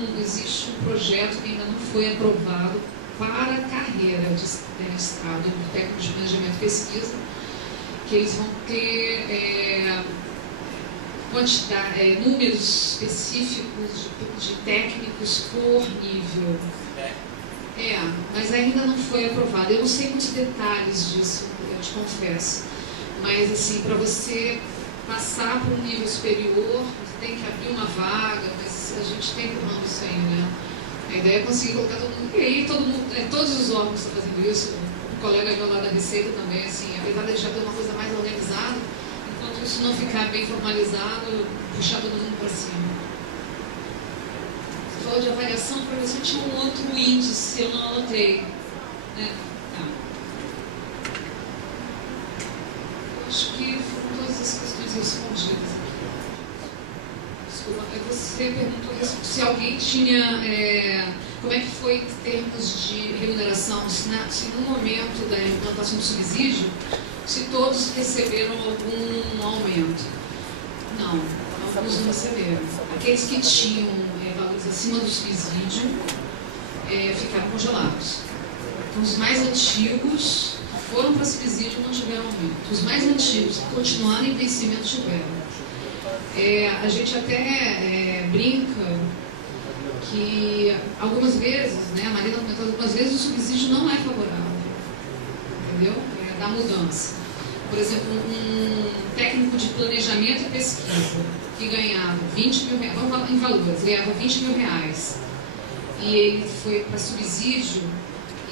projeto que ainda não foi aprovado para a carreira de mestrado, do técnico de planejamento e pesquisa, que eles vão ter números específicos de técnicos por nível. Mas ainda não foi aprovado. Eu não sei muitos detalhes disso, eu te confesso. Mas, assim, para você passar para um nível superior, você tem que abrir uma vaga, mas a gente está empurrando isso aí, né? A ideia é conseguir colocar todo mundo. E aí todos os órgãos estão fazendo isso. O colega meu lá da Receita também, assim, apesar de já ter uma coisa mais organizada, enquanto isso não ficar bem formalizado, puxar todo mundo para cima. Você falou de avaliação, para você tinha um outro índice, eu não anotei. Né? Eu acho que foram todas as questões respondidas. Desculpa, você perguntou se alguém tinha. Como é que foi em termos de remuneração? Se no momento da implantação do subsídio, se todos receberam algum aumento. Não, alguns não receberam. Aqueles que tinham valores acima do subsídio ficaram congelados. Então, os mais antigos foram para subsídio e não tiveram aumento. Os mais antigos que continuaram em vencimento tiveram. A gente até brinca que algumas vezes, né, a Marina comentou, algumas vezes o subsídio não é favorável, entendeu? Da mudança. Por exemplo, um técnico de planejamento e pesquisa que ganhava 20 mil reais, vamos falar em valores, ganhava 20 mil reais. e ele foi para subsídio,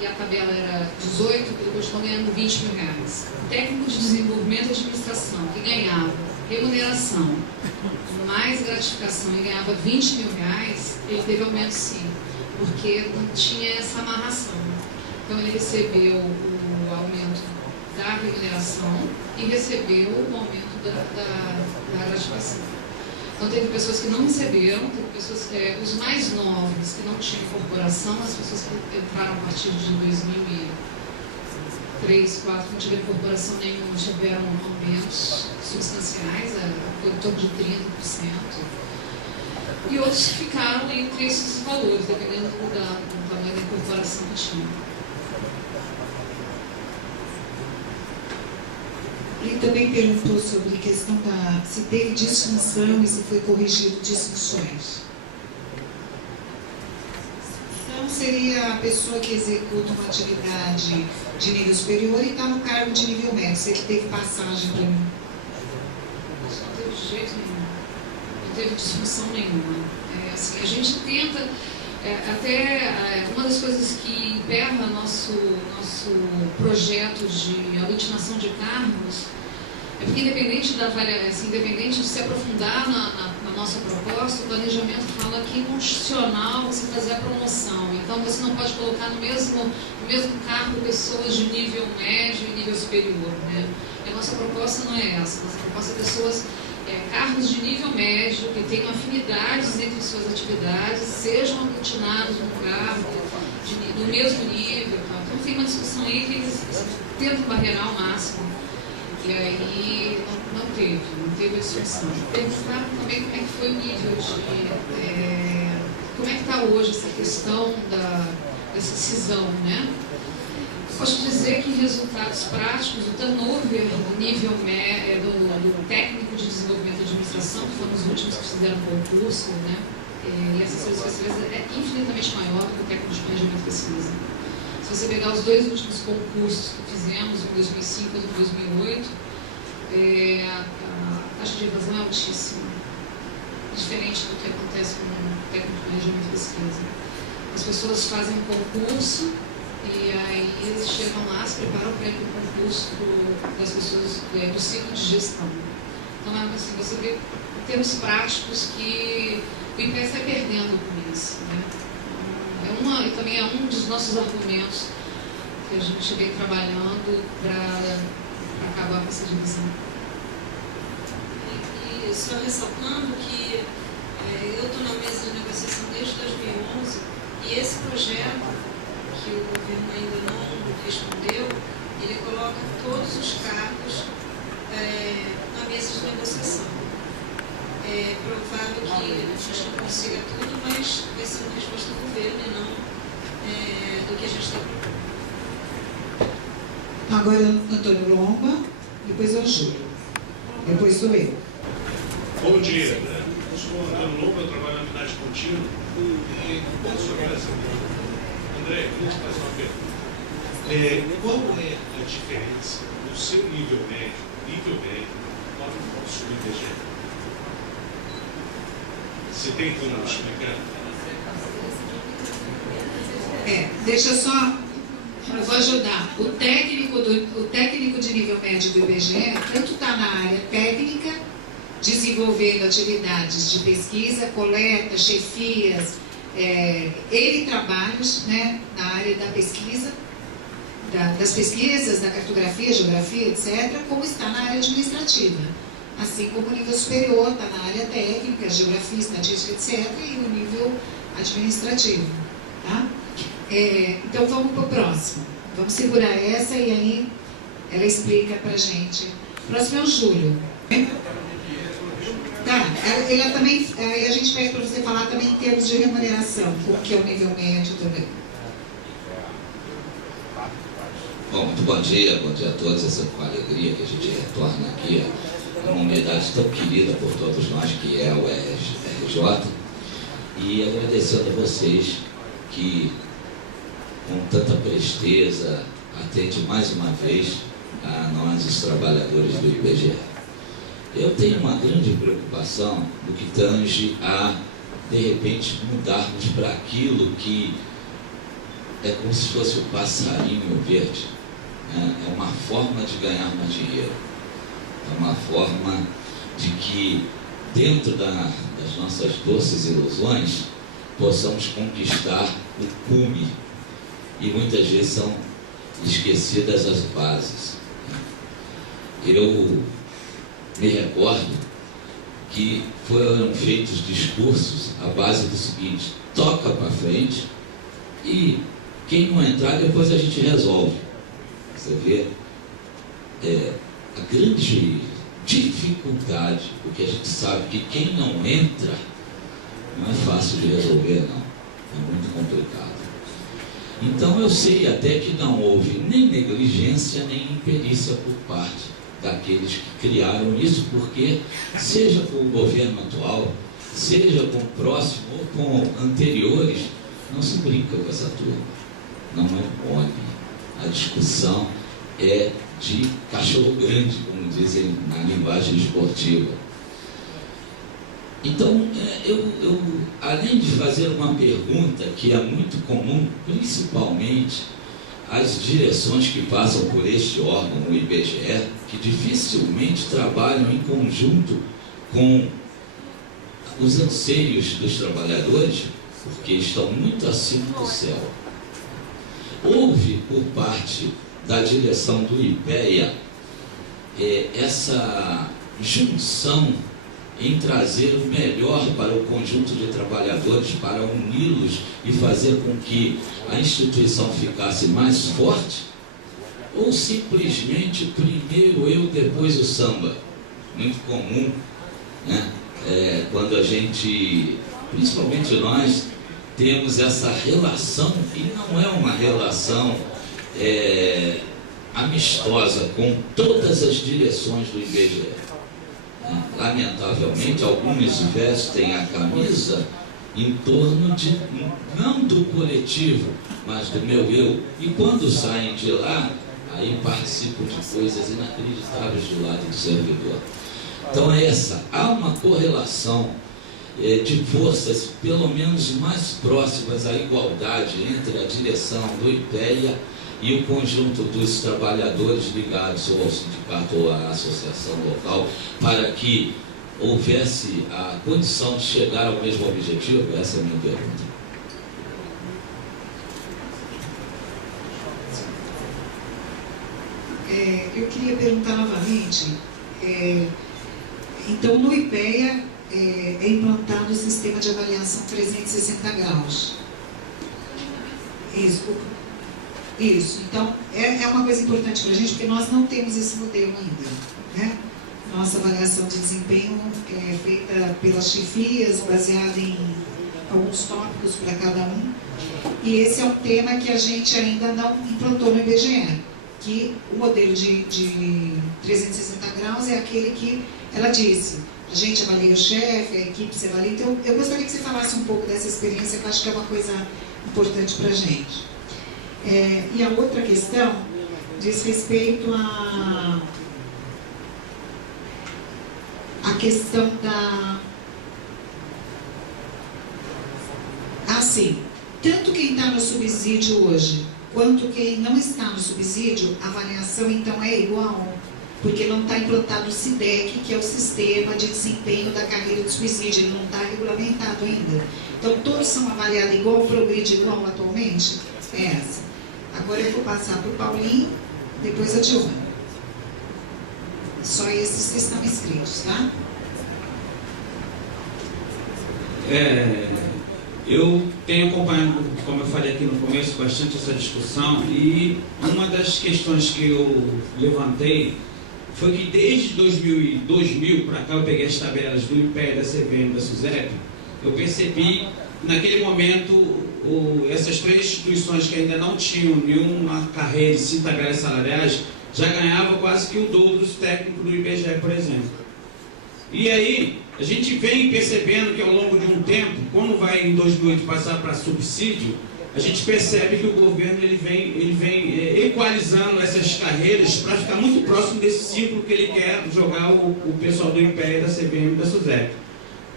e a tabela era 18, ele continuou ganhando 20 mil reais. O técnico de desenvolvimento e administração, que ganhava remuneração mais gratificação e ganhava 20 mil reais, ele teve aumento sim, porque não tinha essa amarração. Então ele recebeu o aumento da remuneração e recebeu o aumento da gratificação. Então teve pessoas que não receberam, teve pessoas, os mais novos que não tinham incorporação, as pessoas que entraram a partir de 2003, 2004, não tiveram incorporação nenhuma, tiveram aumentos substanciais, foi em torno de 30%. E outros que ficaram entre esses valores, dependendo do tamanho da incorporação que tinham. Ele também perguntou sobre a questão se teve disfunção e se foi corrigido disfunções. Então, seria a pessoa que executa uma atividade de nível superior e está no cargo de nível médio. Se ele teve passagem para mim. Não teve de jeito nenhum. Não teve disfunção nenhuma. Assim, a gente tenta... uma das coisas que emperra nosso projeto de aglutinação de cargos é porque, independente de se aprofundar na nossa proposta, o planejamento fala que é inconstitucional você fazer a promoção. Então, você não pode colocar no mesmo cargo pessoas de nível médio e nível superior. Né? E a nossa proposta não é essa. A nossa proposta é pessoas... cargos de nível médio, que tenham afinidades entre suas atividades, sejam aglutinados no cargo do mesmo nível. Tá? Então tem uma discussão aí que eles tentam barreirar ao máximo. E aí não teve a discussão. Perguntaram também como é que foi o nível como é que está hoje essa questão dessa cisão, né? Posso dizer que resultados práticos, o turnover do nível do técnico de desenvolvimento de administração, que foram os últimos que fizeram concurso, né, e assessores especialistas, é infinitamente maior do que o técnico de planejamento e pesquisa. Se você pegar os dois últimos concursos que fizemos, em 2005 e em 2008, a taxa de evasão é altíssima, diferente do que acontece com o técnico de planejamento e pesquisa. As pessoas fazem um concurso, e aí eles chegam lá, se preparam para ir para o concurso das pessoas do ciclo de gestão. Então, assim, você vê em termos práticos que o IPE está perdendo com isso. Né? E também é um dos nossos argumentos que a gente vem trabalhando para acabar com essa divisão. E só ressaltando que eu estou na mesa de negociação desde 2011 e esse projeto que o governo ainda não respondeu, ele coloca todos os cargos na mesa de negociação. É provável que a gente não consiga tudo, mas vai ser uma resposta do governo e não do que a gente está propondo. Agora Antônio Lomba, depois é o Júlio, depois sou eu. Bom dia, eu sou Antônio Lomba, eu trabalho na unidade contínua e posso jogar essa pergunta. André, eu vou te fazer uma pergunta. Qual é a diferença do seu nível médio para o sub-IBGE? Você tem como explicar? Deixa eu só... Eu vou ajudar. O técnico de nível médio do IBGE, tanto está na área técnica, desenvolvendo atividades de pesquisa, coleta, chefias, ele trabalha, né, na área da pesquisa, das pesquisas, da cartografia, geografia, etc., como está na área administrativa. Assim como o nível superior está na área técnica, geografia, estatística, etc., e no nível administrativo. Tá? Então vamos para o próximo. Vamos segurar essa e aí ela explica para a gente. O próximo é o Júlio. Tá, ela também, a gente pede para você falar também em termos de remuneração, porque é o nível médio também. Bom, muito bom dia a todos, essa com alegria que a gente retorna aqui a uma unidade tão querida por todos nós, que é o RJ, e agradecendo a vocês que, com tanta presteza, atende mais uma vez a nós, os trabalhadores do IBGE. Eu tenho uma grande preocupação no que tange a de repente, mudarmos para aquilo que é como se fosse o passarinho verde. Né? É uma forma de ganhar mais dinheiro. É uma forma de que, dentro das nossas doces ilusões, possamos conquistar o cume. E muitas vezes são esquecidas as bases. Eu me recordo que foram feitos discursos à base do seguinte: toca para frente e quem não entrar depois a gente resolve. Você vê a grande dificuldade, porque a gente sabe que quem não entra não é fácil de resolver, não. É muito complicado. Então eu sei até que não houve nem negligência, nem imperícia por parte daqueles que criaram isso, porque seja com o governo atual, seja com o próximo ou com anteriores, não se brinca com essa turma. Não é mole. A discussão é de cachorro grande, como dizem na linguagem esportiva. Então, eu além de fazer uma pergunta que é muito comum, principalmente as direções que passam por este órgão, o IBGE, que dificilmente trabalham em conjunto com os anseios dos trabalhadores, porque estão muito acima do céu. Houve, por parte da direção do IPEA, essa junção em trazer o melhor para o conjunto de trabalhadores, para uni-los e fazer com que a instituição ficasse mais forte? Ou simplesmente primeiro eu, depois o samba? Muito comum, né? Quando a gente, principalmente nós, temos essa relação, e não é uma relação amistosa com todas as direções do IBGE. Lamentavelmente, alguns vestem a camisa em torno de, não do coletivo, mas do meu eu. E quando saem de lá, aí participam de coisas inacreditáveis do lado do servidor. Então há uma correlação de forças, pelo menos mais próximas à igualdade entre a direção do IPEA e o conjunto dos trabalhadores ligados ou ao sindicato ou à associação local, para que houvesse a condição de chegar ao mesmo objetivo? Essa é a minha pergunta. Eu queria perguntar novamente, então no IPEA é implantado o sistema de avaliação 360 graus. Isso. Então, é uma coisa importante para a gente, porque nós não temos esse modelo ainda, né? Nossa avaliação de desempenho é feita pelas chefias, baseada em alguns tópicos para cada um. E esse é um tema que a gente ainda não implantou no IBGE, que o modelo de 360 graus é aquele que ela disse: a gente avalia o chefe, a equipe se avalia. Então, eu gostaria que você falasse um pouco dessa experiência, que eu acho que é uma coisa importante para a gente. E a outra questão diz respeito à questão da... Assim, tanto quem está no subsídio hoje, quanto quem não está no subsídio, a avaliação então é igual, porque não está implantado o SIDEC, que é o Sistema de Desempenho da Carreira de Subsídio, ele não está regulamentado ainda. Então, todos são avaliados igual, progride igual atualmente? É essa. Agora eu vou passar para o Paulinho, depois a Tiona. Só esses que estão inscritos, tá? Eu tenho acompanhado, como eu falei aqui no começo, bastante essa discussão, e uma das questões que eu levantei foi que desde 2000 para cá, eu peguei as tabelas do IPEA, da CVM e da SUSEP, eu percebi, naquele momento, essas três instituições que ainda não tinham nenhuma carreira de 5 tabelias salariais, já ganhavam quase que o dobro dos técnicos do IBGE, por exemplo. E aí, a gente vem percebendo que ao longo de um tempo, quando vai em 2008 passar para subsídio, a gente percebe que o governo ele vem equalizando essas carreiras para ficar muito próximo desse ciclo que ele quer jogar o pessoal do IPEA, da CVM e da SUSEP.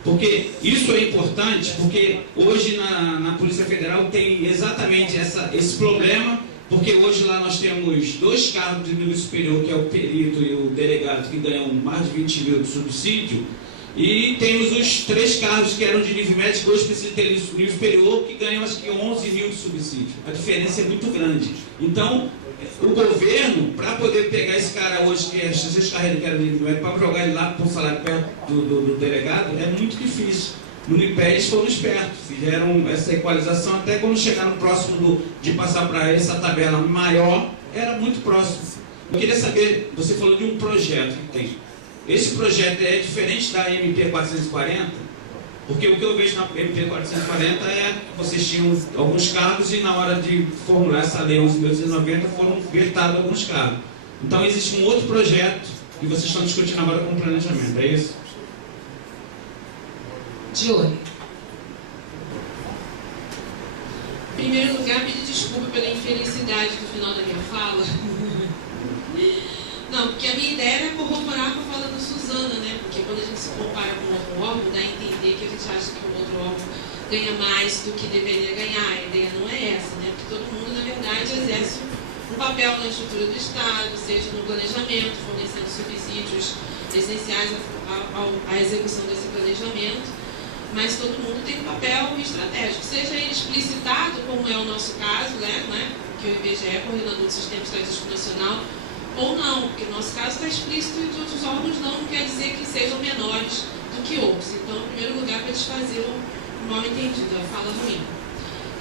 Porque isso é importante, porque hoje na Polícia Federal tem exatamente esse problema, porque hoje lá nós temos 2 cargos de nível superior, que é o perito e o delegado, que ganham mais de 20 mil de subsídio, e temos os 3 cargos que eram de nível médio, que hoje precisam ter nível superior, que ganham acho que 11 mil de subsídio. A diferença é muito grande. Então, o governo, para poder pegar esse cara hoje, que é 6 carreiras que era de nível médio, para jogar ele lá para um salário perto do delegado, é muito difícil. No IPEA eles foram espertos, fizeram essa equalização, até quando chegaram próximo de passar para essa tabela maior, era muito próximo. Eu queria saber, você falou de um projeto que tem. Esse projeto é diferente da MP 440? Porque o que eu vejo na MP 440 é que vocês tinham alguns cargos e na hora de formular essa lei 11.290 foram vertados alguns cargos. Então existe um outro projeto que vocês estão discutindo agora com o planejamento, é isso? Dione. Em primeiro lugar, pedir desculpa pela infelicidade do final da minha fala. Não, porque a minha ideia era corroborar com a fala da Suzana, né? Porque quando a gente se compara com outro órgão, dá a entender que a gente acha que o outro órgão ganha mais do que deveria ganhar. A ideia não é essa, né? Porque todo mundo, na verdade, exerce um papel na estrutura do Estado, seja no planejamento, fornecendo subsídios essenciais à execução desse planejamento. Mas todo mundo tem um papel estratégico, seja ele explicitado, como é o nosso caso, né, que o IBGE é coordenador do Sistema Estatístico Nacional, ou não, porque no nosso caso está explícito e de outros órgãos não quer dizer que sejam menores do que outros. Então, em primeiro lugar, para desfazer o mal entendido, a fala ruim.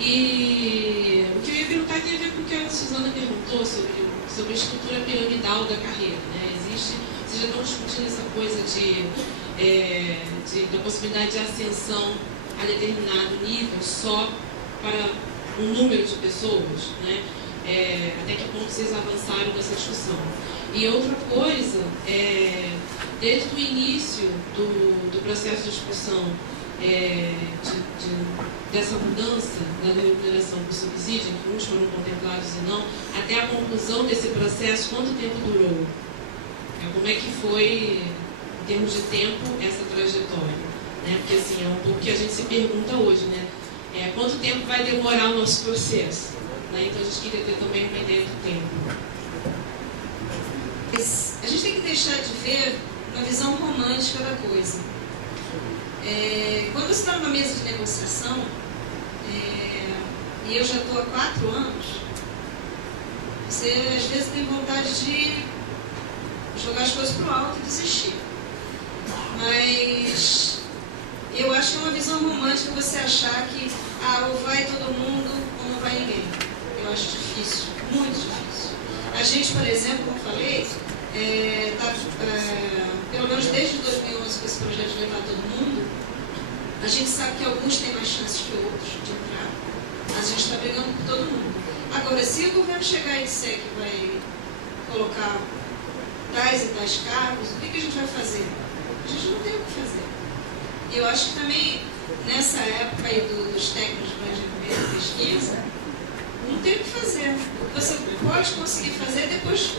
E o que eu ia perguntar tem a ver com o que a Suzana perguntou sobre a estrutura piramidal da carreira, né? Vocês já estão discutindo essa coisa da possibilidade de ascensão a determinado nível só para um número de pessoas, né? Até que ponto vocês avançaram nessa discussão. E outra coisa, desde o início do processo de discussão dessa mudança da remuneração do subsídio, que uns foram contemplados e não, até a conclusão desse processo, quanto tempo durou? Como é que foi, em termos de tempo, essa trajetória? Né? Porque assim, é um pouco que a gente se pergunta hoje, né? Quanto tempo vai demorar o nosso processo? Né? Então a gente queria ter também uma ideia do tempo. A gente tem que deixar de ver uma visão romântica da coisa. Quando você está numa mesa de negociação, e eu já estou há 4 anos, você às vezes tem vontade de jogar as coisas para o alto e desistir. Mas eu acho que é uma visão romântica você achar que ou vai todo mundo ou não vai ninguém. Eu acho difícil, muito difícil. A gente, por exemplo, como eu falei, pelo menos desde 2011 com esse projeto de levar todo mundo, a gente sabe que alguns têm mais chances que outros de entrar, mas a gente está brigando por todo mundo. Agora, se o governo chegar e disser que vai colocar tais e tais cargos, o que a gente vai fazer? A gente não tem o que fazer. E eu acho que também, nessa época aí dos técnicos de planejamento e pesquisa, não tem o que fazer. O que você pode conseguir fazer é depois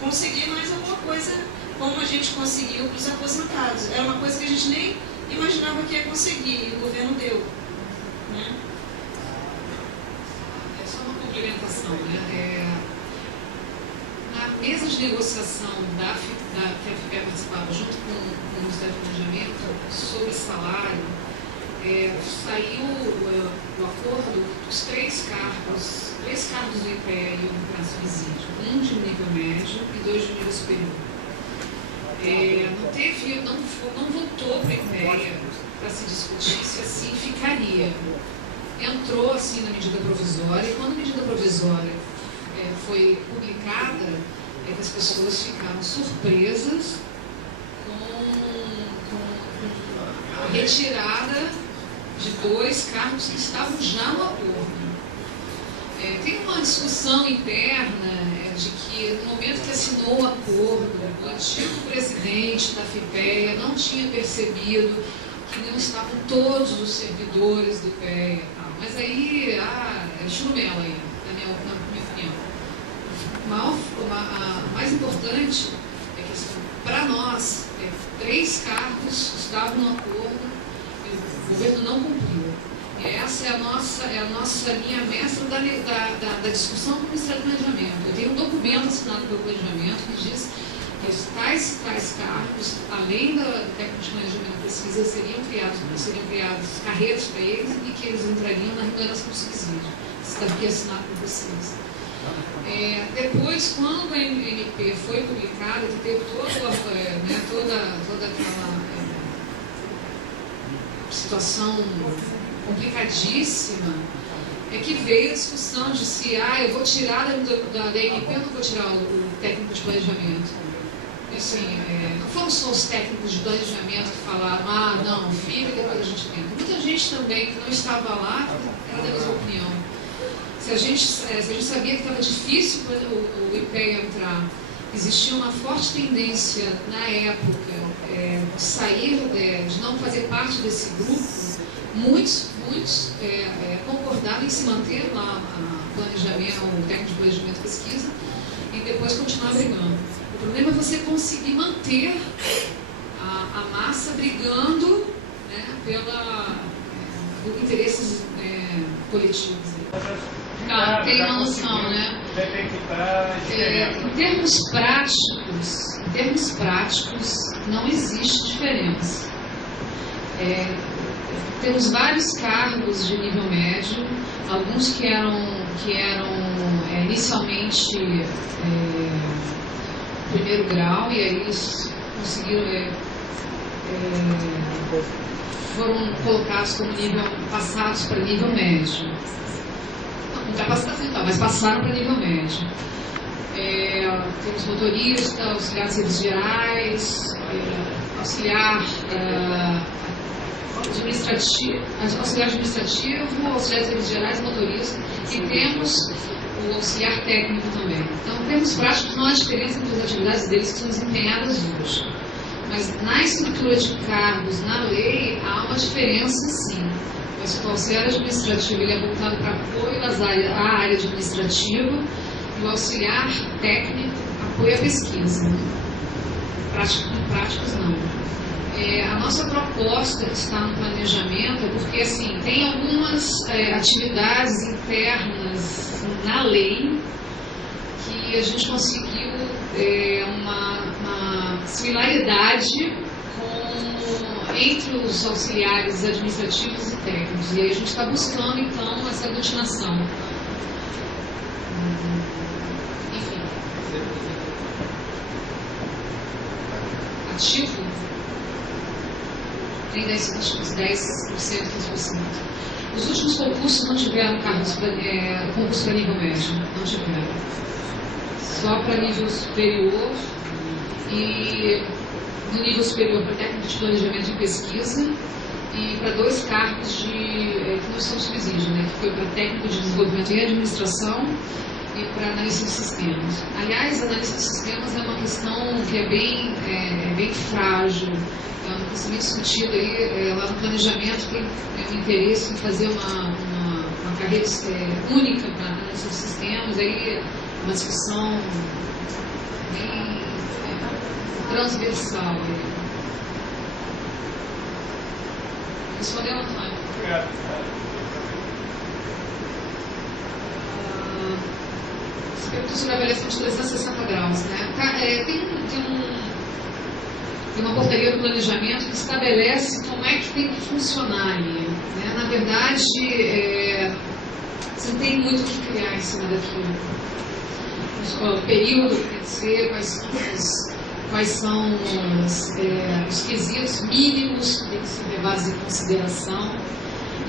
conseguir mais alguma coisa, como a gente conseguiu para os aposentados. Era uma coisa que a gente nem imaginava que ia conseguir, e o governo deu. Né? É só uma complementação, né? Na mesa de negociação que a FIPE participava junto com o Ministério do Planejamento sobre salário, saiu o acordo dos 3 cargos do IPEA e um para subsídio, um de nível médio e 2 de nível superior. Não voltou para a IPEA para se discutir se assim ficaria. Entrou assim na medida provisória, e quando a medida provisória foi publicada, as pessoas ficaram surpresas com a retirada de 2 cargos que estavam já no acordo. Tem uma discussão interna de que no momento que assinou o acordo, o antigo presidente da FIPEA não tinha percebido que não estavam todos os servidores do IPEA. Mas aí, é churumela aí, na minha opinião. O mais importante é que, assim, para nós, 3 cargos estavam no acordo é a nossa linha mestra da discussão com o Ministério do Planejamento. Eu tenho um documento assinado pelo Planejamento que diz que tais cargos, além do técnico de planejamento e pesquisa, seriam criados carreiras para eles e que eles entrariam na remuneração do subsídio. Isso está aqui assinado por vocês. Depois, quando a MP foi publicada, que teve toda aquela situação complicadíssima, é que veio a discussão de se eu vou tirar da MP ou não vou tirar o técnico de planejamento. Assim, não foram só os técnicos de planejamento que falaram, não, fica, depois a gente tenta. Muita gente também que não estava lá era da mesma opinião. Se a gente sabia que estava difícil o IPEA entrar, existia uma forte tendência na época de sair, de não fazer parte desse grupo, muitos concordaram em se manter lá o técnico de planejamento e pesquisa e depois continuar brigando. O problema é você conseguir manter a massa brigando, né, por interesses coletivos. Tem uma noção, né? Em termos práticos, não existe diferença. Temos vários cargos de nível médio, alguns que eram inicialmente primeiro grau, e aí eles conseguiram, foram colocados como passados para nível médio. Não capacitação então, mas passaram para nível médio. Temos motorista, auxiliar de serviços gerais, auxiliar administrativo, auxiliar de serviços gerais, motorista, e temos o auxiliar técnico também. Então, em termos práticos, não há diferença entre as atividades deles que são desempenhadas hoje. Mas na estrutura de cargos, na lei, há uma diferença sim. Mas o auxiliar administrativo ele é voltado para apoio à área administrativa e o auxiliar técnico apoio à pesquisa. Práticos não. A nossa proposta que está no planejamento é porque assim, tem algumas atividades internas na lei que a gente conseguiu uma similaridade entre os auxiliares administrativos e técnicos. E aí a gente está buscando então essa aglutinação. Enfim. Ativo? Tem 10%, 15%. Os últimos concursos não tiveram concurso para nível médio, não tiveram. Só para nível superior e no nível superior para técnico de planejamento e pesquisa e para 2 cargos que não são subsídio, né? Que foi para técnico de desenvolvimento e administração e para analista de sistemas. Aliás, a analista de sistemas é uma questão que é bem frágil. É uma questão bem discutida aí, lá no planejamento tem um interesse em fazer uma carreira única para analista de sistemas, aí uma discussão bem transversal. Respondeu, Antônio? Obrigado. Você perguntou sobre a avaliação de 360 graus, né? Tem uma portaria do planejamento que estabelece como é que tem que funcionar ali, né? Na verdade, você não tem muito o que criar em cima daquilo. O período que tem que ser, quais são os quesitos mínimos que tem que ser levados em consideração.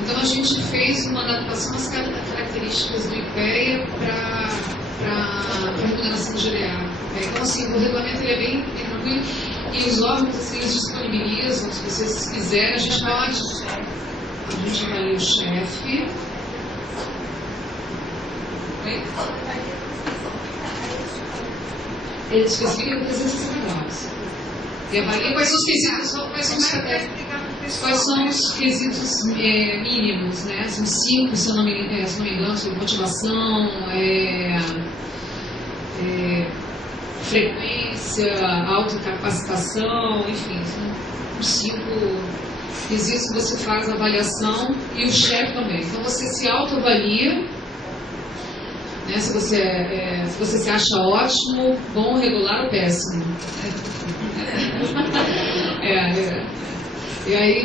Então a gente fez uma adaptação às características do IPEA para a remuneração do GDA. Então assim, o regulamento ele é bem tranquilo e os órgãos assim, eles disponibilizam, se vocês quiserem, a gente vai ler o chefe. Ele especifica 360 graus. E avalia quais são os quesitos mínimos, né? São 5, se eu não me engano, sobre motivação, frequência, autocapacitação, enfim, são os 5 existe, você faz a avaliação e o chefe também. Então você se autoavalia, né, se você se acha ótimo, bom, regular ou péssimo. E aí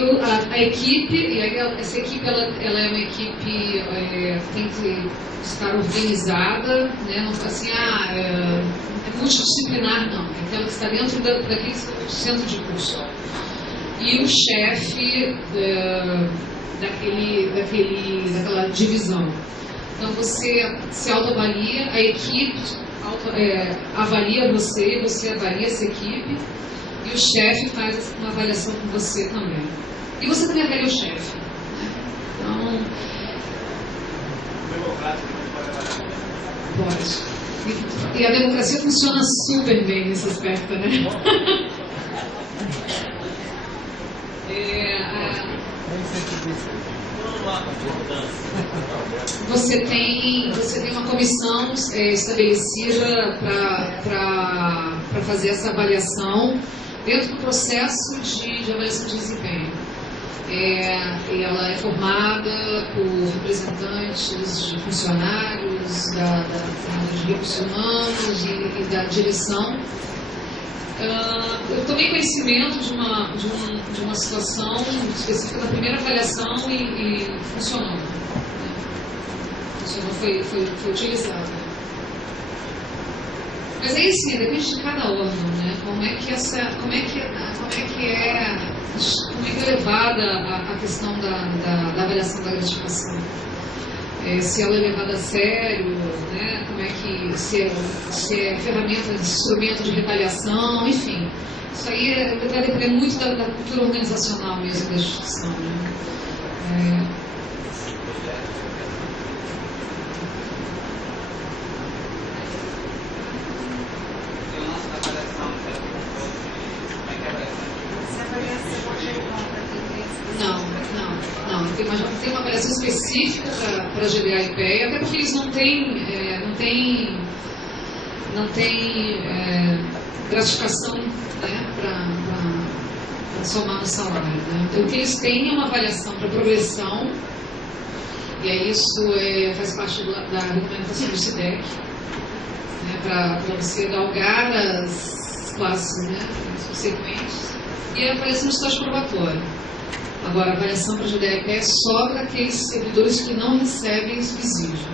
a equipe, essa equipe ela é uma equipe tem que estar organizada, né? Não faz assim, é multidisciplinar, não. É aquela que está dentro daquele centro de curso. E o chefe daquela divisão. Então você se autoavalia, a equipe avalia você avalia essa equipe. E o chefe faz uma avaliação com você também. E você também avalia o chefe. Então. Pode. E a democracia funciona super bem nesse aspecto, né? Você tem uma comissão estabelecida para fazer essa avaliação dentro do processo de avaliação de desempenho. Ela é formada por representantes de funcionários, de recursos humanos e da direção. Eu tomei conhecimento de uma situação específica da primeira avaliação e funcionou. Funcionou, foi utilizado. Mas aí sim, depende de cada órgão, né? Como é que é levada a questão da avaliação da gratificação. Se ela é levada a sério, né? Como é que se é ferramenta, instrumento de retaliação, enfim. Isso aí vai depender muito da cultura organizacional mesmo da instituição, né? Não. Tem uma avaliação específica para a GDA e IPEA, até porque eles não têm gratificação, né, para somar no salário. Né? Então, o que eles têm é uma avaliação para progressão, e aí isso faz parte da regulamentação do SIDEC, né, para você galgar as classes, né, subsequentes, e a avaliação do estágio probatório. Agora, a avaliação para a GDA e IPEA é só para aqueles servidores que não recebem subsídio.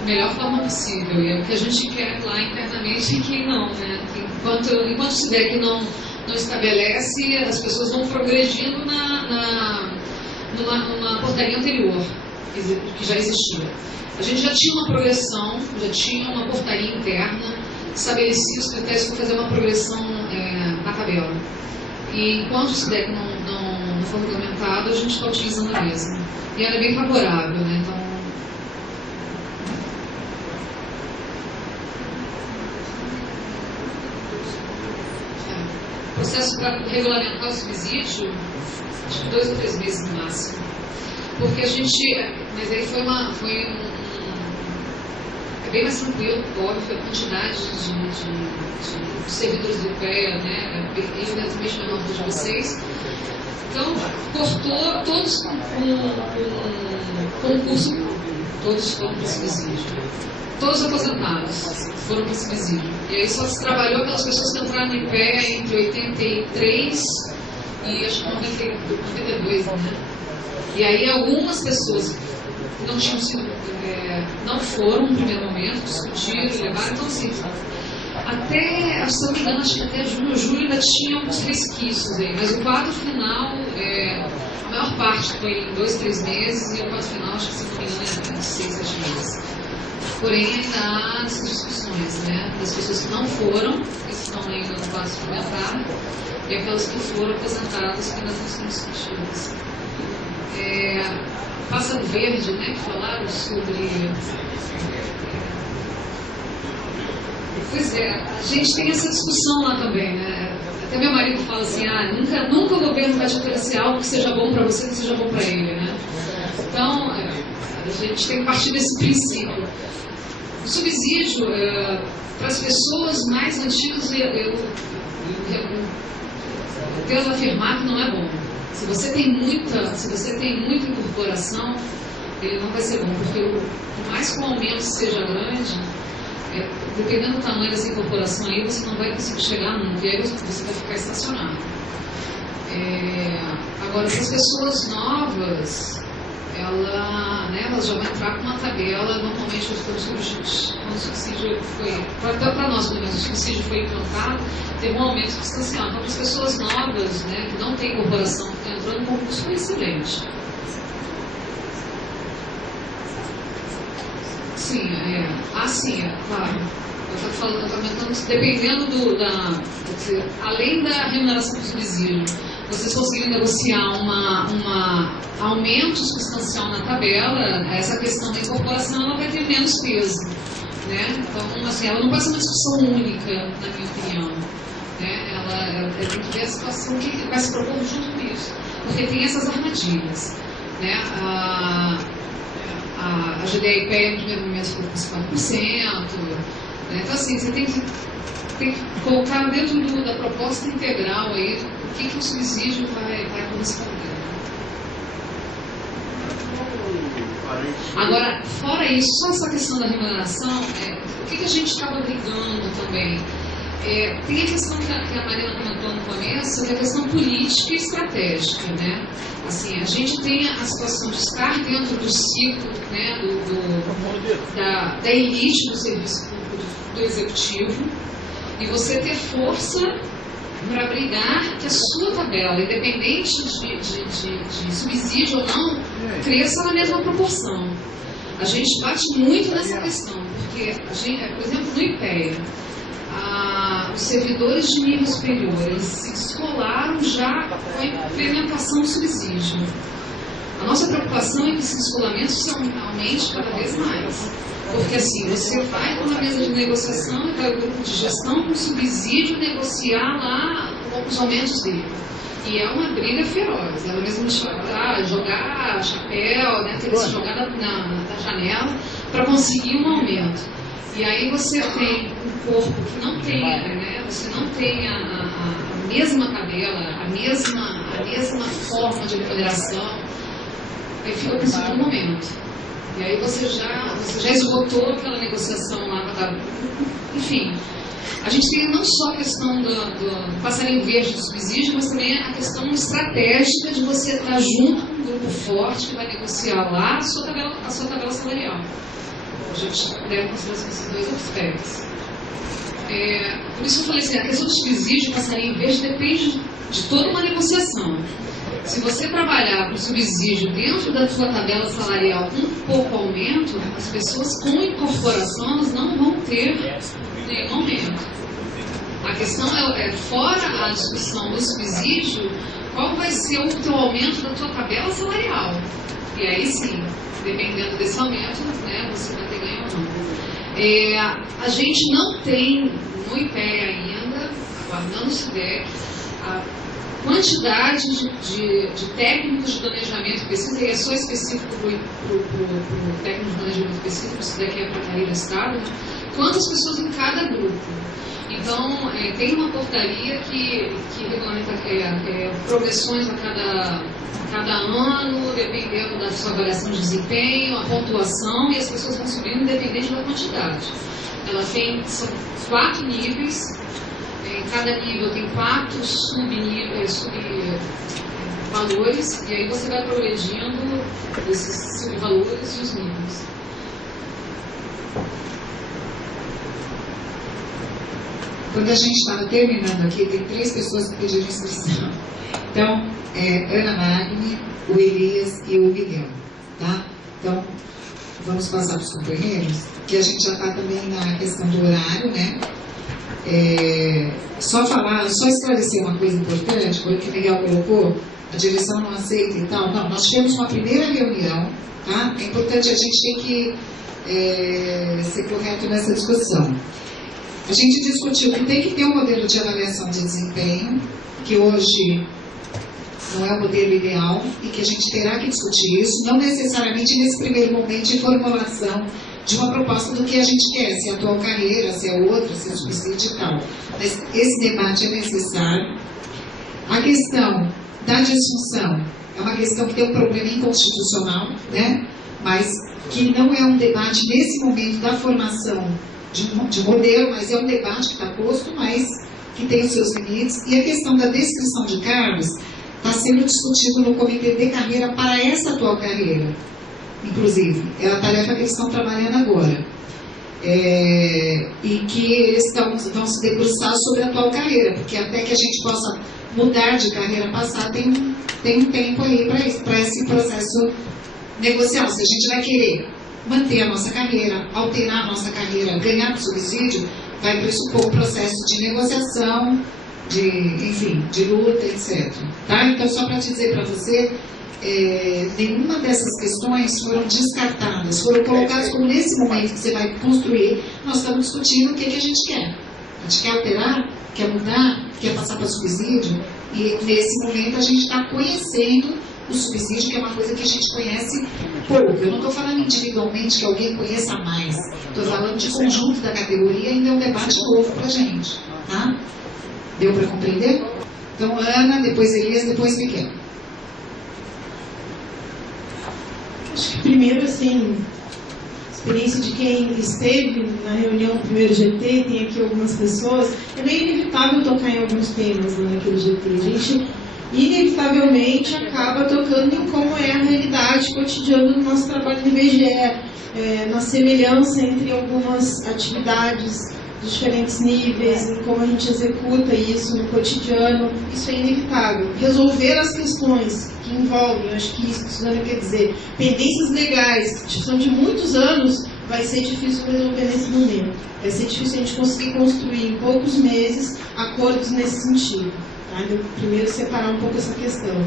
Da melhor forma possível. E é o que a gente quer lá internamente e que não, né? Enquanto o SIDEC não estabelece, as pessoas vão progredindo numa portaria anterior, que já existia. A gente já tinha uma progressão, já tinha uma portaria interna, estabelecia os critérios para fazer uma progressão na tabela. E enquanto o SIDEC não for regulamentado, a gente está utilizando a mesma. E ela é bem favorável, né? Então, o processo para regulamentar o subsídio, acho que 2 ou 3 meses no máximo. Porque a gente. Mas aí é bem mais tranquilo, óbvio, a quantidade de servidores do IPEA, né, é evidentemente menor que de vocês. Então, cortou todos com concurso público, todos foram para o subsídio. Todos aposentados foram para o subsídio. E aí só se trabalhou pelas pessoas que entraram no IPEA entre 83 e acho que 92, né? E aí algumas pessoas não tinham sido, não foram no primeiro momento, discutiram e levaram, então assim, até, se não me engano, acho que até junho ou julho ainda tinha alguns resquícios aí, mas o quadro final, a maior parte foi em 2, 3 meses, e o quadro final, acho que se não me engano, é 6, 7 meses. Porém, ainda há essas discussões, né, das pessoas que não foram, que estão ainda no quadro suplementar, e aquelas que foram aposentadas, que ainda não são discutidas. Pássaro Verde, né, que falaram sobre... Pois é, a gente tem essa discussão lá também, né? Até meu marido fala assim, nunca o governo vai te oferecer algo que seja bom para você, que seja bom para ele, né? Então, a gente tem que partir desse princípio. O subsídio, para as pessoas mais antigas, eu tento afirmar que não é bom. Se você tem muita incorporação, ele não vai ser bom, porque por mais que o aumento seja grande, dependendo do tamanho dessa incorporação aí, você não vai conseguir chegar nunca, e aí você vai ficar estacionado. Agora, essas pessoas novas, elas já vão entrar com uma tabela, normalmente quando o subsídio foi, para nós pelo menos, o subsídio foi implantado, teve um aumento substancial. Então, as pessoas novas, né, que não têm incorporação, que estão entrando no concurso, foi excelente. Sim, claro. Eu estou falando, dependendo além da remuneração do subsídio, vocês conseguirem negociar um aumento substancial na tabela, essa questão da incorporação ela vai ter menos peso, né? Então, assim, ela não pode ser uma discussão única, na minha opinião, né? Ela tem que ver a situação que vai se propor junto com isso, porque tem essas armadilhas, né? A GDE-IPEA no primeiro momento foi por 50%, né? Então, assim, você tem que colocar dentro da proposta integral aí o que o subsídio vai corresponder. Agora, fora isso, só essa questão da remuneração, o que a gente estava brigando também? Tem a questão que a Marina comentou no começo, que é a questão política e estratégica, né? Assim, a gente tem a situação de estar dentro do ciclo, né, da elite do serviço público do executivo, e você ter força para brigar que a sua tabela, independente de subsídio ou não, cresça na mesma proporção. A gente bate muito nessa questão, porque, por exemplo, no IPEA, os servidores de nível superior, eles se descolaram já com a implementação do subsídio. A nossa preocupação é que esse descolamento aumente cada vez mais. Porque assim, você vai para uma mesa de negociação e vai o grupo de gestão com subsídio negociar lá os aumentos dele. E é uma briga feroz. Ela mesmo jogar chapéu, né, ter que se jogar na janela para conseguir um aumento. E aí você tem um corpo que não tem, né, você não tem a mesma tabela, a mesma forma de remuneração, aí fica para o segundo momento. E aí você já esgotou aquela negociação lá, enfim. A gente tem não só a questão do passarinho verde do subsídio, mas também a questão estratégica de você estar junto com um grupo forte que vai negociar lá a sua tabela salarial. A gente deve considerar esses dois aspectos. Por isso eu falei assim, a questão do subsídio, passarinho verde, depende de toda uma negociação. Se você trabalhar com subsídio dentro da sua tabela salarial com pouco aumento, as pessoas com incorporação elas não vão ter nenhum aumento. A questão é fora a discussão do subsídio, qual vai ser o teu aumento da tua tabela salarial. E aí sim, dependendo desse aumento, né, você vai ter ganho ou não. A gente não tem no IPEA ainda, aguardando o SUDEC, a quantidade de técnicos de planejamento e pesquisa, e é só específico para o técnico de planejamento e pesquisa, porque isso daqui é para a carreira Estado, quantas pessoas em cada grupo. Então, tem uma portaria que regulamenta progressões a cada ano, dependendo da sua avaliação de desempenho, a pontuação, e as pessoas vão subindo independente da quantidade. São 4 níveis. Em cada nível tem 4 subvalores, e aí você vai progredindo esses subvalores e os níveis. Quando a gente estava terminando aqui, tem 3 pessoas que pediram inscrição. Então, Ana Magni, o Elias e o Miguel, tá? Então, vamos passar para os companheiros, que a gente já está também na questão do horário, né? Só esclarecer uma coisa importante, porque o Miguel colocou, a direção não aceita e tal. Não, nós tivemos uma primeira reunião, tá? É importante, a gente tem que ser correto nessa discussão. A gente discutiu que tem que ter um modelo de avaliação de desempenho, que hoje não é o modelo ideal, e que a gente terá que discutir isso, não necessariamente nesse primeiro momento de formulação de uma proposta do que a gente quer, se é a atual carreira, se é outra, se é subsídio e tal. Mas esse debate é necessário. A questão da disfunção é uma questão que tem um problema inconstitucional, né? Mas que não é um debate nesse momento da formação de modelo, mas é um debate que está posto, mas que tem os seus limites. E a questão da descrição de cargos está sendo discutido no comitê de carreira para essa atual carreira, inclusive. É a tarefa que eles estão trabalhando agora. E que eles vão se debruçar sobre a atual carreira, porque até que a gente possa mudar de carreira passada, tem um tempo aí para esse processo negocial. Se a gente vai querer manter a nossa carreira, alterar a nossa carreira, ganhar subsídio, vai pressupor um processo de negociação, de luta, etc. Tá? Então, só para dizer para você, nenhuma dessas questões foram descartadas, foram colocadas como nesse momento que você vai construir, nós estamos discutindo o que a gente quer. A gente quer alterar, quer mudar, quer passar para subsídio, e nesse momento a gente está conhecendo o subsídio, que é uma coisa que a gente conhece pouco. Eu não estou falando individualmente que alguém conheça mais, estou falando de conjunto da categoria, ainda é um debate novo para a gente. Tá? Deu para compreender? Então, Ana, depois Elias, depois Miguel. Acho que primeiro, assim, experiência de quem esteve na reunião do primeiro GT, tem aqui algumas pessoas, é meio inevitável tocar em alguns temas naquele GT. A gente, inevitavelmente, acaba tocando em como é a realidade cotidiana do nosso trabalho no IBGE, na semelhança entre algumas atividades de diferentes níveis, em como a gente executa isso no cotidiano. Isso é inevitável. Resolver as questões que envolvem, acho que isso que a Suzana quer dizer, pendências legais, que são de muitos anos, vai ser difícil resolver nesse momento. Vai ser difícil a gente conseguir construir em poucos meses acordos nesse sentido. Tá? Então, primeiro, separar um pouco essa questão.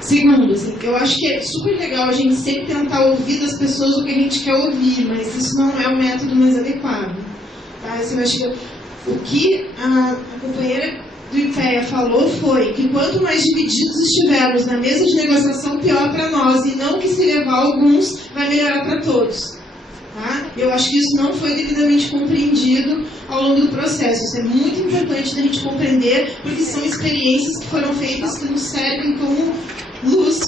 Segundo, assim, eu acho que é super legal a gente sempre tentar ouvir das pessoas o que a gente quer ouvir, mas isso não é o método mais adequado. Tá? Assim, eu acho que o que a companheira do IPEA falou foi que quanto mais divididos estivermos na mesa de negociação, pior para nós, e não que se levar alguns vai melhorar para todos. Tá? Eu acho que isso não foi devidamente compreendido ao longo do processo. Isso é muito importante da gente compreender, porque são experiências que foram feitas que nos servem como luz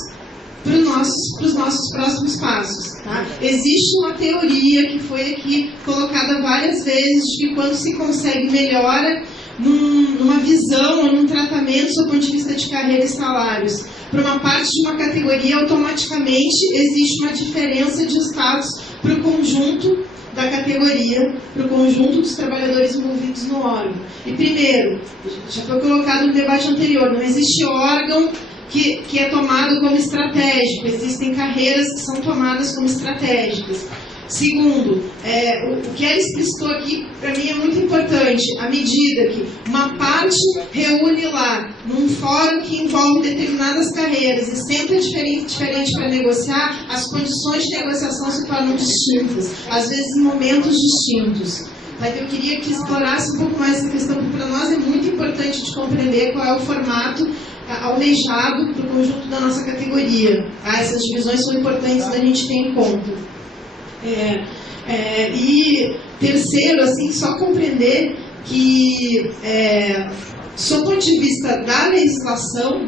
para os nossos próximos passos. Tá? Existe uma teoria que foi aqui colocada várias vezes de que quando se consegue melhora numa visão ou num tratamento do ponto de vista de carreira e salários para uma parte de uma categoria, automaticamente existe uma diferença de status para o conjunto da categoria, para o conjunto dos trabalhadores envolvidos no órgão. E primeiro, já foi colocado no debate anterior, não existe órgão que é tomado como estratégico, existem carreiras que são tomadas como estratégicas. Segundo, o que ela explicitou aqui, para mim, é muito importante. À medida que uma parte reúne lá, num fórum que envolve determinadas carreiras e sempre é diferente para negociar, as condições de negociação se tornam distintas, às vezes em momentos distintos. Mas eu queria que explorasse um pouco mais essa questão, porque para nós é muito importante de compreender qual é o formato almejado para o conjunto da nossa categoria. Essas divisões são importantes da gente ter em conta. E terceiro, assim, só compreender que, sob o ponto de vista da legislação,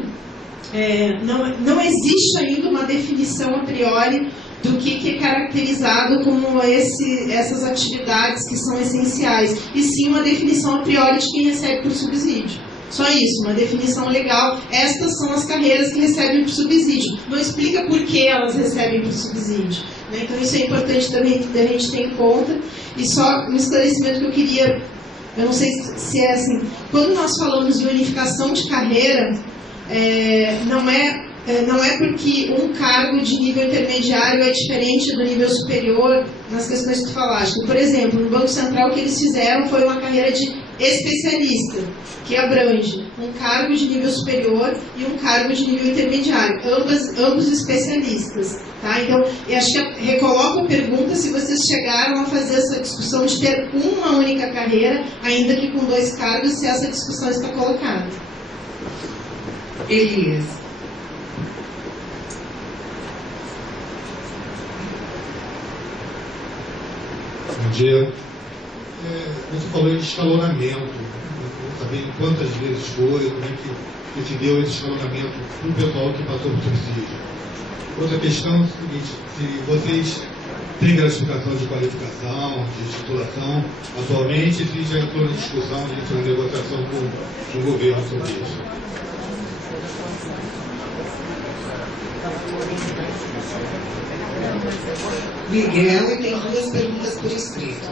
não existe ainda uma definição a priori do que é caracterizado como essas atividades que são essenciais, e sim uma definição a priori de quem recebe por subsídio. Só isso, uma definição legal. Estas são as carreiras que recebem por subsídio. Não explica por que elas recebem por subsídio. Né? Então isso é importante também da gente ter em conta. E só um esclarecimento que eu queria, eu não sei se é assim, quando nós falamos de unificação de carreira, não é porque um cargo de nível intermediário é diferente do nível superior nas questões que tu falaste. Por exemplo, no Banco Central o que eles fizeram foi uma carreira de especialista, que abrange um cargo de nível superior e um cargo de nível intermediário, ambos especialistas. Tá? Então, eu acho que recoloco a pergunta se vocês chegaram a fazer essa discussão de ter uma única carreira, ainda que com 2 cargos, se essa discussão está colocada. Elias. Bom dia. Você falou em escalonamento. Saber quantas vezes foi, como é que se deu esse escalonamento para o pessoal que passou por subsídio. Outra questão é o seguinte: se vocês têm gratificação de qualificação, de titulação, atualmente, se já entrou na discussão de uma negociação com o governo sobre isso. Miguel, e tem 2 perguntas por escrito.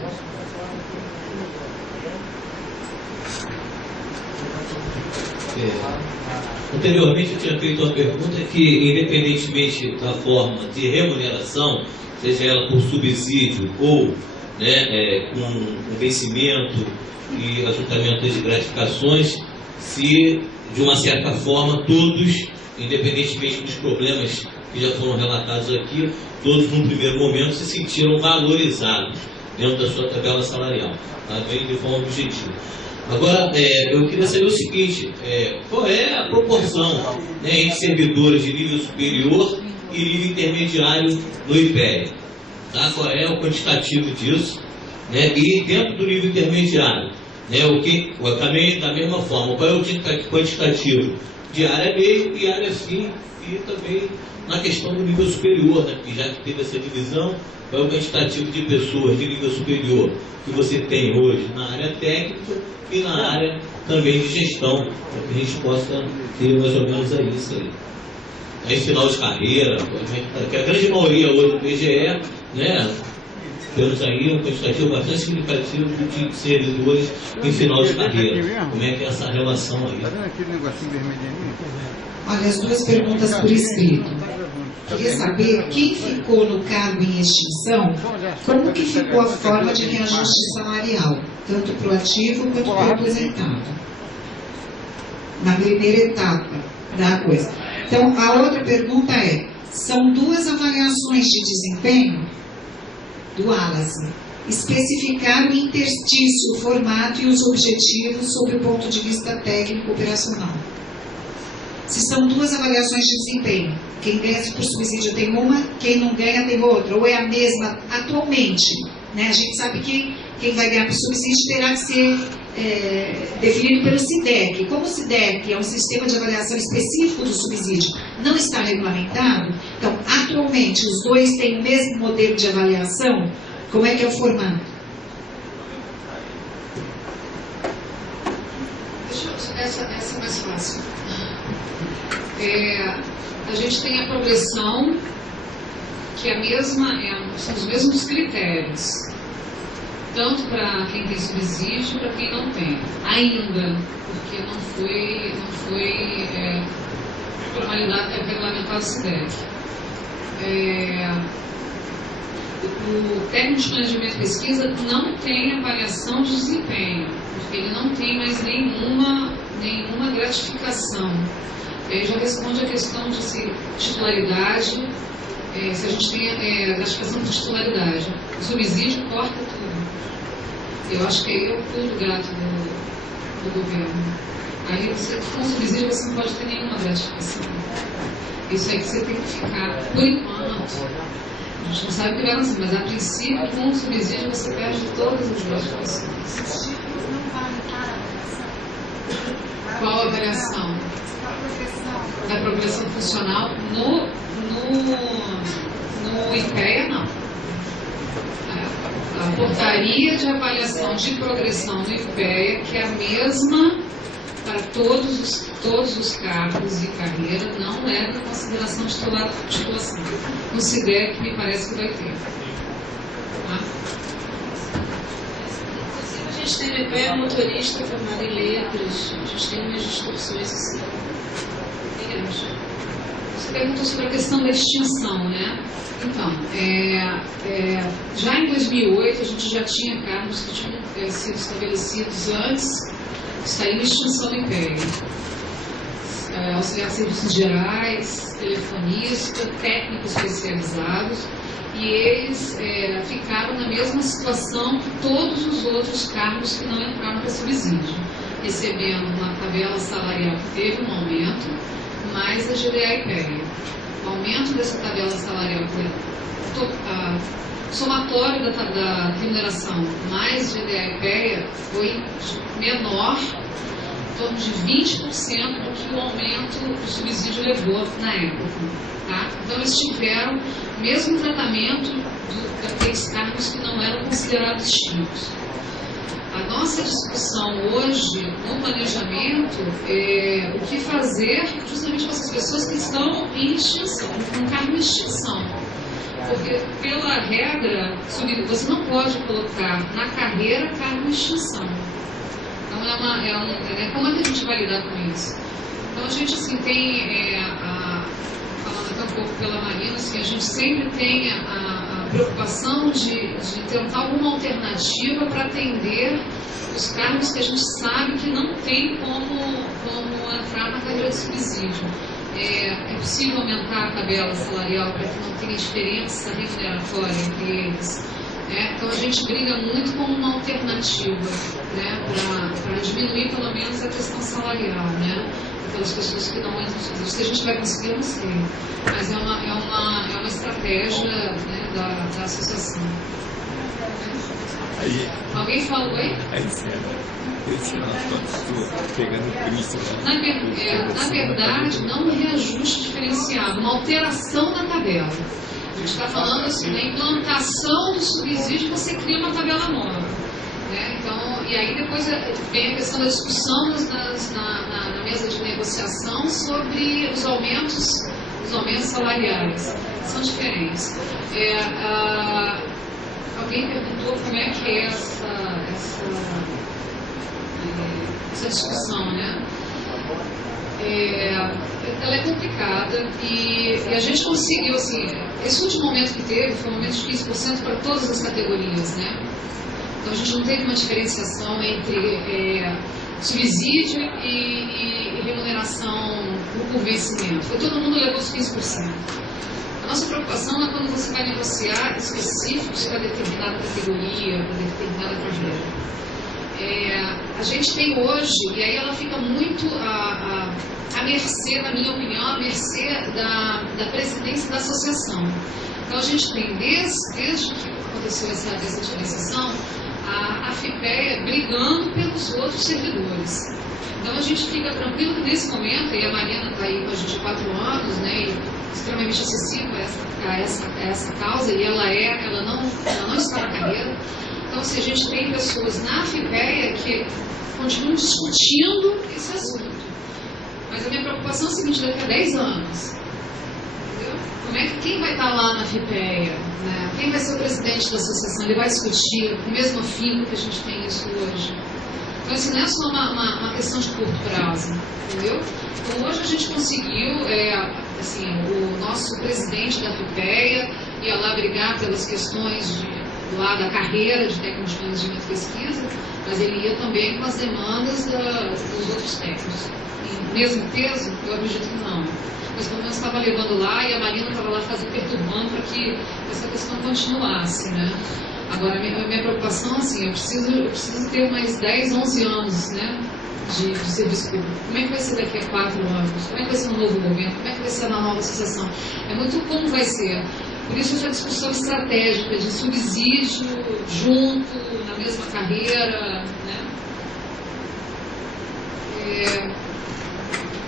Anteriormente eu tinha feito uma pergunta que, independentemente da forma de remuneração, seja ela por subsídio ou com vencimento e ajuntamento de gratificações, se de uma certa forma todos, independentemente dos problemas que já foram relatados aqui, todos no primeiro momento se sentiram valorizados dentro da sua tabela salarial, tá? Bem de forma objetiva. Agora, eu queria saber o seguinte: qual é a proporção entre servidores de nível superior e nível intermediário no IPEA? Tá? Qual é o quantitativo disso? E dentro do nível intermediário, também da mesma forma, qual é o quantitativo de área meio e área fim, e também na questão do nível superior, que já que teve essa divisão, qual é o quantitativo de pessoas de nível superior que você tem hoje na área técnica e na área também de gestão, para que a gente possa ter mais ou menos isso aí. Aí final de carreira, que a grande maioria hoje do IBGE, temos aí um quantitativo bastante significativo de servidores em final de carreira. Como é que é essa relação aí? Olha, as 2 perguntas por escrito. Queria saber quem ficou no cargo em extinção, como que ficou a forma de reajuste salarial, tanto para o ativo quanto para o aposentado, na primeira etapa da coisa. Então, a outra pergunta são 2 avaliações de desempenho do Wallace. Especificar o interstício, o formato e os objetivos sob o ponto de vista técnico operacional. Se são 2 avaliações de desempenho, quem ganha por subsídio tem uma, quem não ganha tem outra, ou é a mesma atualmente. A gente sabe que quem vai ganhar por subsídio terá que ser definido pelo SIDEC. Como o SIDEC é um sistema de avaliação específico do subsídio, não está regulamentado, então, atualmente, os 2 têm o mesmo modelo de avaliação. Como é que é o formato? Essa é mais fácil. A gente tem a progressão, que é a mesma, são os mesmos critérios, tanto para quem tem subsídio para quem não tem, ainda, porque não foi regulamentado o SIDEC. O técnico de planejamento e pesquisa não tem avaliação de desempenho, porque ele não tem mais nenhuma gratificação. Já responde a questão de titularidade, se a gente tem gratificação por titularidade. O subsídio corta tudo. Eu acho que aí é o pulo do gato do governo. Aí você, com subsídio, você não pode ter nenhuma gratificação. Isso aí que você tem que ficar, por enquanto. A gente não sabe o que vai acontecer, mas a princípio, com o subsídio, você perde todas as gratificações. Qual a variação? Da progressão funcional no IPEA, não. A portaria de avaliação de progressão no IPEA, que é a mesma para todos os cargos e carreira, não leva em consideração titulação. No SIDEC, me parece que vai ter. Tá? A gente tem no IPEA motorista formado em letras, a gente tem umas distorções assim. Você perguntou sobre a questão da extinção, né? Então, já em 2008 a gente já tinha cargos que tinham sido estabelecidos antes, está em extinção do IPEA. Auxiliar de serviços gerais, telefonista, técnicos especializados, e eles ficaram na mesma situação que todos os outros cargos que não entraram para subsídio, recebendo uma tabela salarial que teve um aumento, mais a GDA IPEA. O aumento dessa tabela salarial foi somatório da remuneração mais GDA e PEA foi menor, em torno de 20% do que o aumento do subsídio levou na época. Tá? Então, eles tiveram o mesmo tratamento daqueles cargos que não eram considerados extintos. A nossa discussão hoje no planejamento é o que fazer justamente com essas pessoas que estão em extinção, com cargo em extinção. Porque, pela regra, você não pode colocar na carreira cargo em extinção. Então, como é que a gente vai lidar com isso? Então, a gente assim, tem, falando até um pouco pela Marina, assim, a gente sempre tem a preocupação de tentar alguma alternativa para atender os cargos que a gente sabe que não tem como entrar na carreira de subsídio. É possível aumentar a tabela salarial para que não tenha diferença remuneratória entre eles. Então a gente briga muito com uma alternativa, para diminuir pelo menos a questão salarial, aquelas pessoas que não entram no subsídio. Se a gente vai conseguir, eu não sei, mas é uma estratégia da associação. Alguém falou aí? Esse ano estou pegando Cristo. Na verdade, não um reajuste diferenciado, uma alteração na tabela. A gente está falando assim, da implantação do subsídio, você cria uma tabela nova. Então, e aí depois vem a questão da discussão na mesa de negociação sobre os aumentos salariais. São diferentes. Alguém perguntou como é que é essa discussão, ela é complicada e a gente conseguiu, assim, esse último aumento que teve foi um aumento de 15% para todas as categorias, Então a gente não teve uma diferenciação entre subsídio e remuneração por vencimento. Todo mundo levou os 15%. A nossa preocupação é quando você vai negociar específicos para determinada categoria, para determinada carreira. A gente tem hoje, e aí ela fica muito à mercê, na minha opinião, à mercê da presidência da associação. Então a gente tem, desde que aconteceu essa diferenciação, a FIPEA brigando pelos outros servidores. Então a gente fica tranquilo que nesse momento, e a Marina está aí com a gente há 4 anos, e extremamente acessível a essa causa, e ela não está na carreira. Então, assim, a gente tem pessoas na FIPEA que continuam discutindo esse assunto. Mas a minha preocupação é a seguinte: daqui a 10 anos, entendeu? Quem vai estar lá na FIPEA? Quem vai ser o presidente da associação? Ele vai discutir com o mesmo afinco que a gente tem isso hoje. Então, assim, não é só uma questão de curto prazo, entendeu? Então, hoje a gente conseguiu, o nosso presidente da FIPEA ia lá brigar pelas questões da carreira de técnico de planejamento e pesquisa, mas ele ia também com as demandas dos outros técnicos. Em mesmo peso? Eu acredito que não. Mas pelo menos estava levando lá e a Marina estava lá perturbando para que essa questão continuasse, Agora, a minha preocupação, assim, eu preciso ter mais 10, 11 anos, de serviço público. Como é que vai ser daqui a 4 anos? Como é que vai ser no novo governo? Como é que vai ser na nova associação? É muito como vai ser. Por isso, essa discussão estratégica de subsídio junto, na mesma carreira,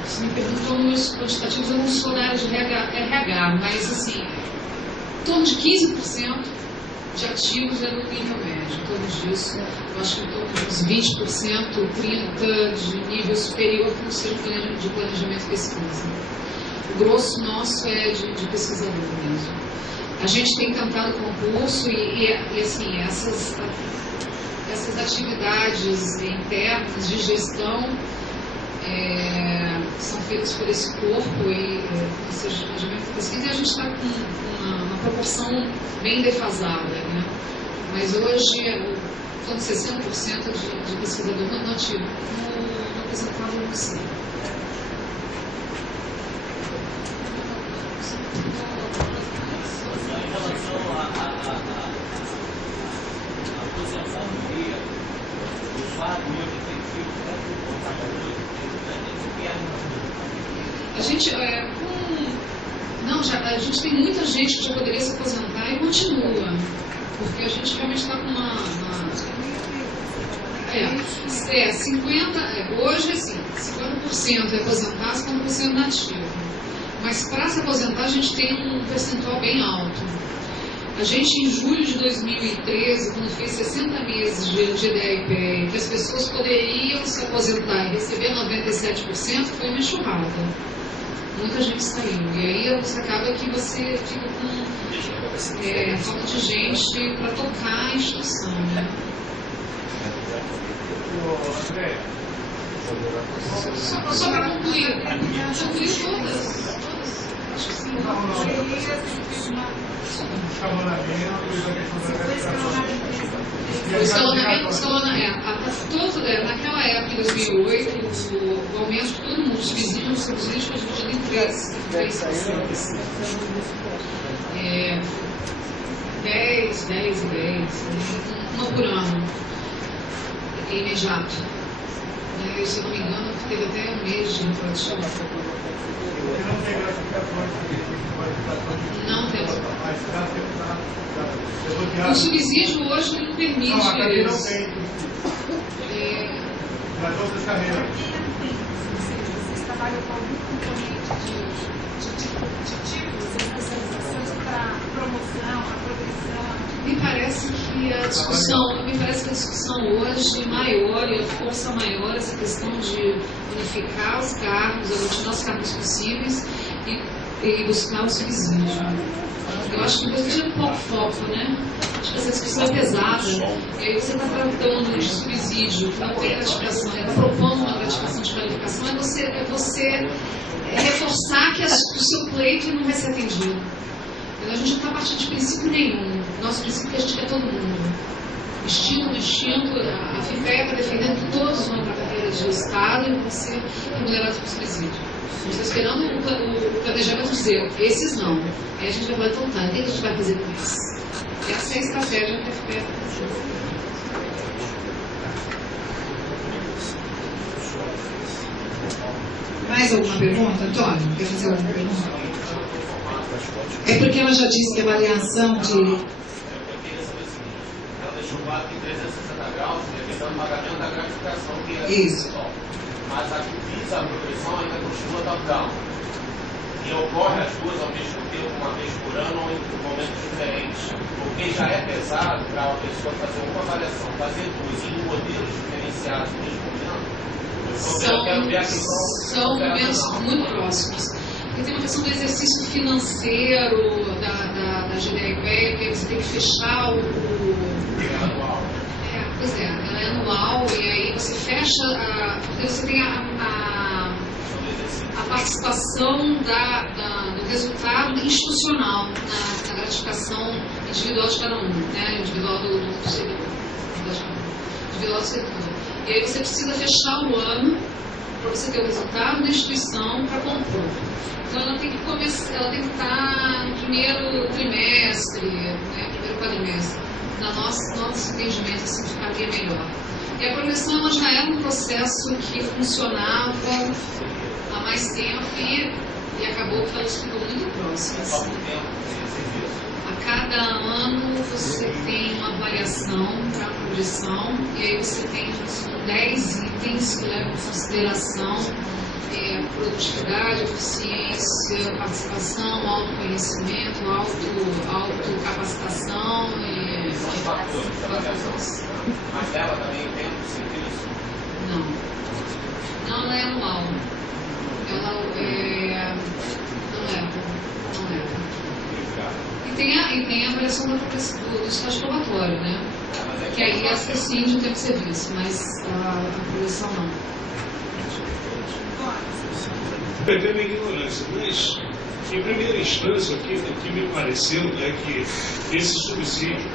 Se me perguntam nos quantitativos, eu não sou da área de RH, mas, assim, em torno de 15% de ativos é no nível médio. Em torno disso, eu acho que em torno de uns 20%, 30% de nível superior que não seja de planejamento e pesquisa. O grosso nosso é de pesquisador mesmo. A gente tem tentado concurso e assim, essas atividades internas de gestão são feitas por esse corpo, seja de planejamento e pesquisa, e a gente está com uma proporção bem defasada, Mas hoje, em torno de 60% de pesquisador não ativo, não apresentava no CIE. Em relação à aposentadoria, o fato hoje tem sido tanto A gente, Não, a gente tem muita gente que já poderia se aposentar e continua. Porque a gente realmente está com hoje, assim, 50% é aposentado, 50% nativo. Mas para se aposentar, a gente tem um percentual bem alto. A gente, em julho de 2013, quando fez 60 meses de GDA-IPEA, que as pessoas poderiam se aposentar e receber 97%, foi uma enxurrada. Muita gente saiu. E aí você acaba que você fica com falta de gente para tocar a instituição, né? Só para concluir todas. Acho que sim. O escalonamento, naquela época, em 2008, o aumento de todo mundo, os subsídios foi dividido em três parcelas. 10 e 10, uma por ano, imediato. Se eu não me engano, teve até um mês de retroativo. Não tem. O subsídio hoje não permite isso. Nas outras carreiras. Vocês trabalham com algum componente de títulos, especializações para promoção, a progressão? Me parece que a discussão hoje maior e a força maior é essa questão de unificar os cargos, aglutinar os cargos possíveis e buscar o subsídio. Eu acho que depois tira um pouco foco, né? Acho que essa discussão é pesada. E aí você está tratando de subsídio, que não tem gratificação, está propondo uma gratificação de qualificação, é você reforçar que o seu pleito não vai ser atendido. A gente não está partindo de princípio nenhum. Nosso princípio é que a gente quer todo mundo. Instinto, a FIPEA está defendendo que todos vão para a carreira de Estado e vão ser remunerados por subsídio. A gente está esperando o planejamento dizer, esses não. Aí a gente vai falar, então tá, o que a gente vai fazer com isso? Essa é a estratégia que a FIPEA está fazendo. Mais alguma pergunta, Antônio? Quer fazer alguma pergunta? É porque ela já disse que a avaliação de... Ela deixou claro que 360 graus é o pagamento da gratificação que é isso. Mas a que visa a progressão ainda continua top-down. E ocorre as duas ao mesmo tempo, uma vez por ano ou em momentos diferentes. Porque já é pesado para uma pessoa fazer uma avaliação, fazer duas em modelos diferenciados no mesmo momento. São momentos muito próximos. Porque tem uma questão do exercício financeiro da GDA-IPEA, que você tem que fechar o... É anual. Pois ela é anual, e aí você fecha, porque você tem a participação do resultado institucional na gratificação individual de cada um, né? Individual do servidor. Individual do servidor. E aí você precisa fechar o ano para você ter o resultado da instituição para compor. Então ela tem que começar, ela tem que estar no primeiro trimestre, né, primeiro quadrimestre. Na nosso entendimento, assim, ficaria melhor. E a progressão ela já era um processo que funcionava há mais tempo e acabou que elas ficam muito próximas. A cada ano você tem uma variação para a progressão e aí você tem 10 itens que levam em consideração produtividade, eficiência, participação, autoconhecimento, autocapacitação e... Mas ela também tem um sentido? Não, ela é anual. Ela não é. E tem a avaliação do estágio probatório, né? Que aí é sim de um tempo de serviço, mas a progressão não. Perdendo a ignorância, mas em primeira instância o que me pareceu é que esse subsídio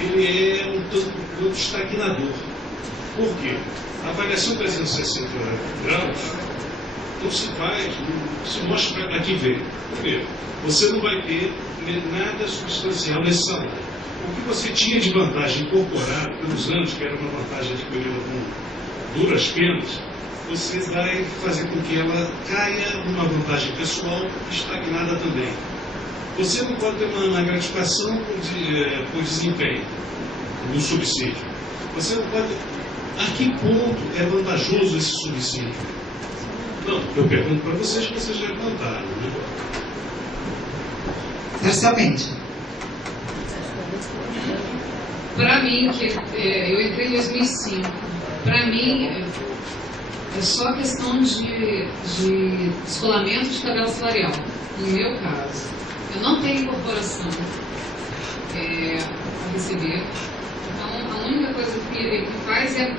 ele é um tanto estagnador. Por quê? A avaliação 360 graus não se mostra para que veio. Primeiro, você não vai ter nada substancial nesse salário. O que você tinha de vantagem incorporada pelos anos, que era uma vantagem adquirida com duras penas, você vai fazer com que ela caia numa vantagem pessoal estagnada também. Você não pode ter uma gratificação por desempenho, no subsídio. Você não pode... A que ponto é vantajoso esse subsídio? Não, eu pergunto para vocês que vocês levantaram, né? Certamente. Para mim, que eu entrei em 2005, para mim é só questão de descolamento de tabela salarial, no meu caso. Eu não tenho incorporação a receber, então a única coisa que ele faz é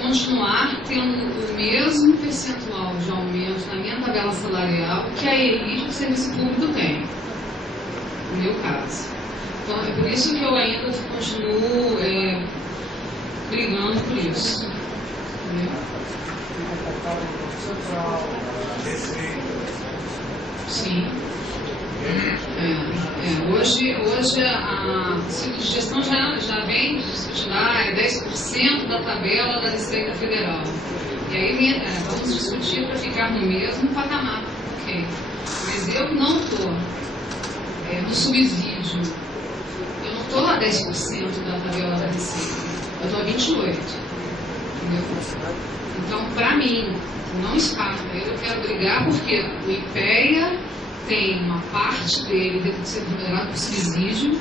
continuar tendo o mesmo percentual de aumento na minha tabela salarial que a EIS do Serviço Público tem, no meu caso. Então é por isso que eu ainda continuo brigando por isso. Sim. Hoje a ciclo de gestão já vem discutindo, é 10% da tabela da Receita Federal. E aí vamos discutir para ficar no mesmo patamar. Ok. Mas eu não estou no subsídio. Eu não estou lá 10% da tabela da Receita. Eu estou a 28%. Entendeu? Então, para mim, não escapa. Eu quero brigar porque o IPEA tem uma parte dele sendo remunerado por subsídio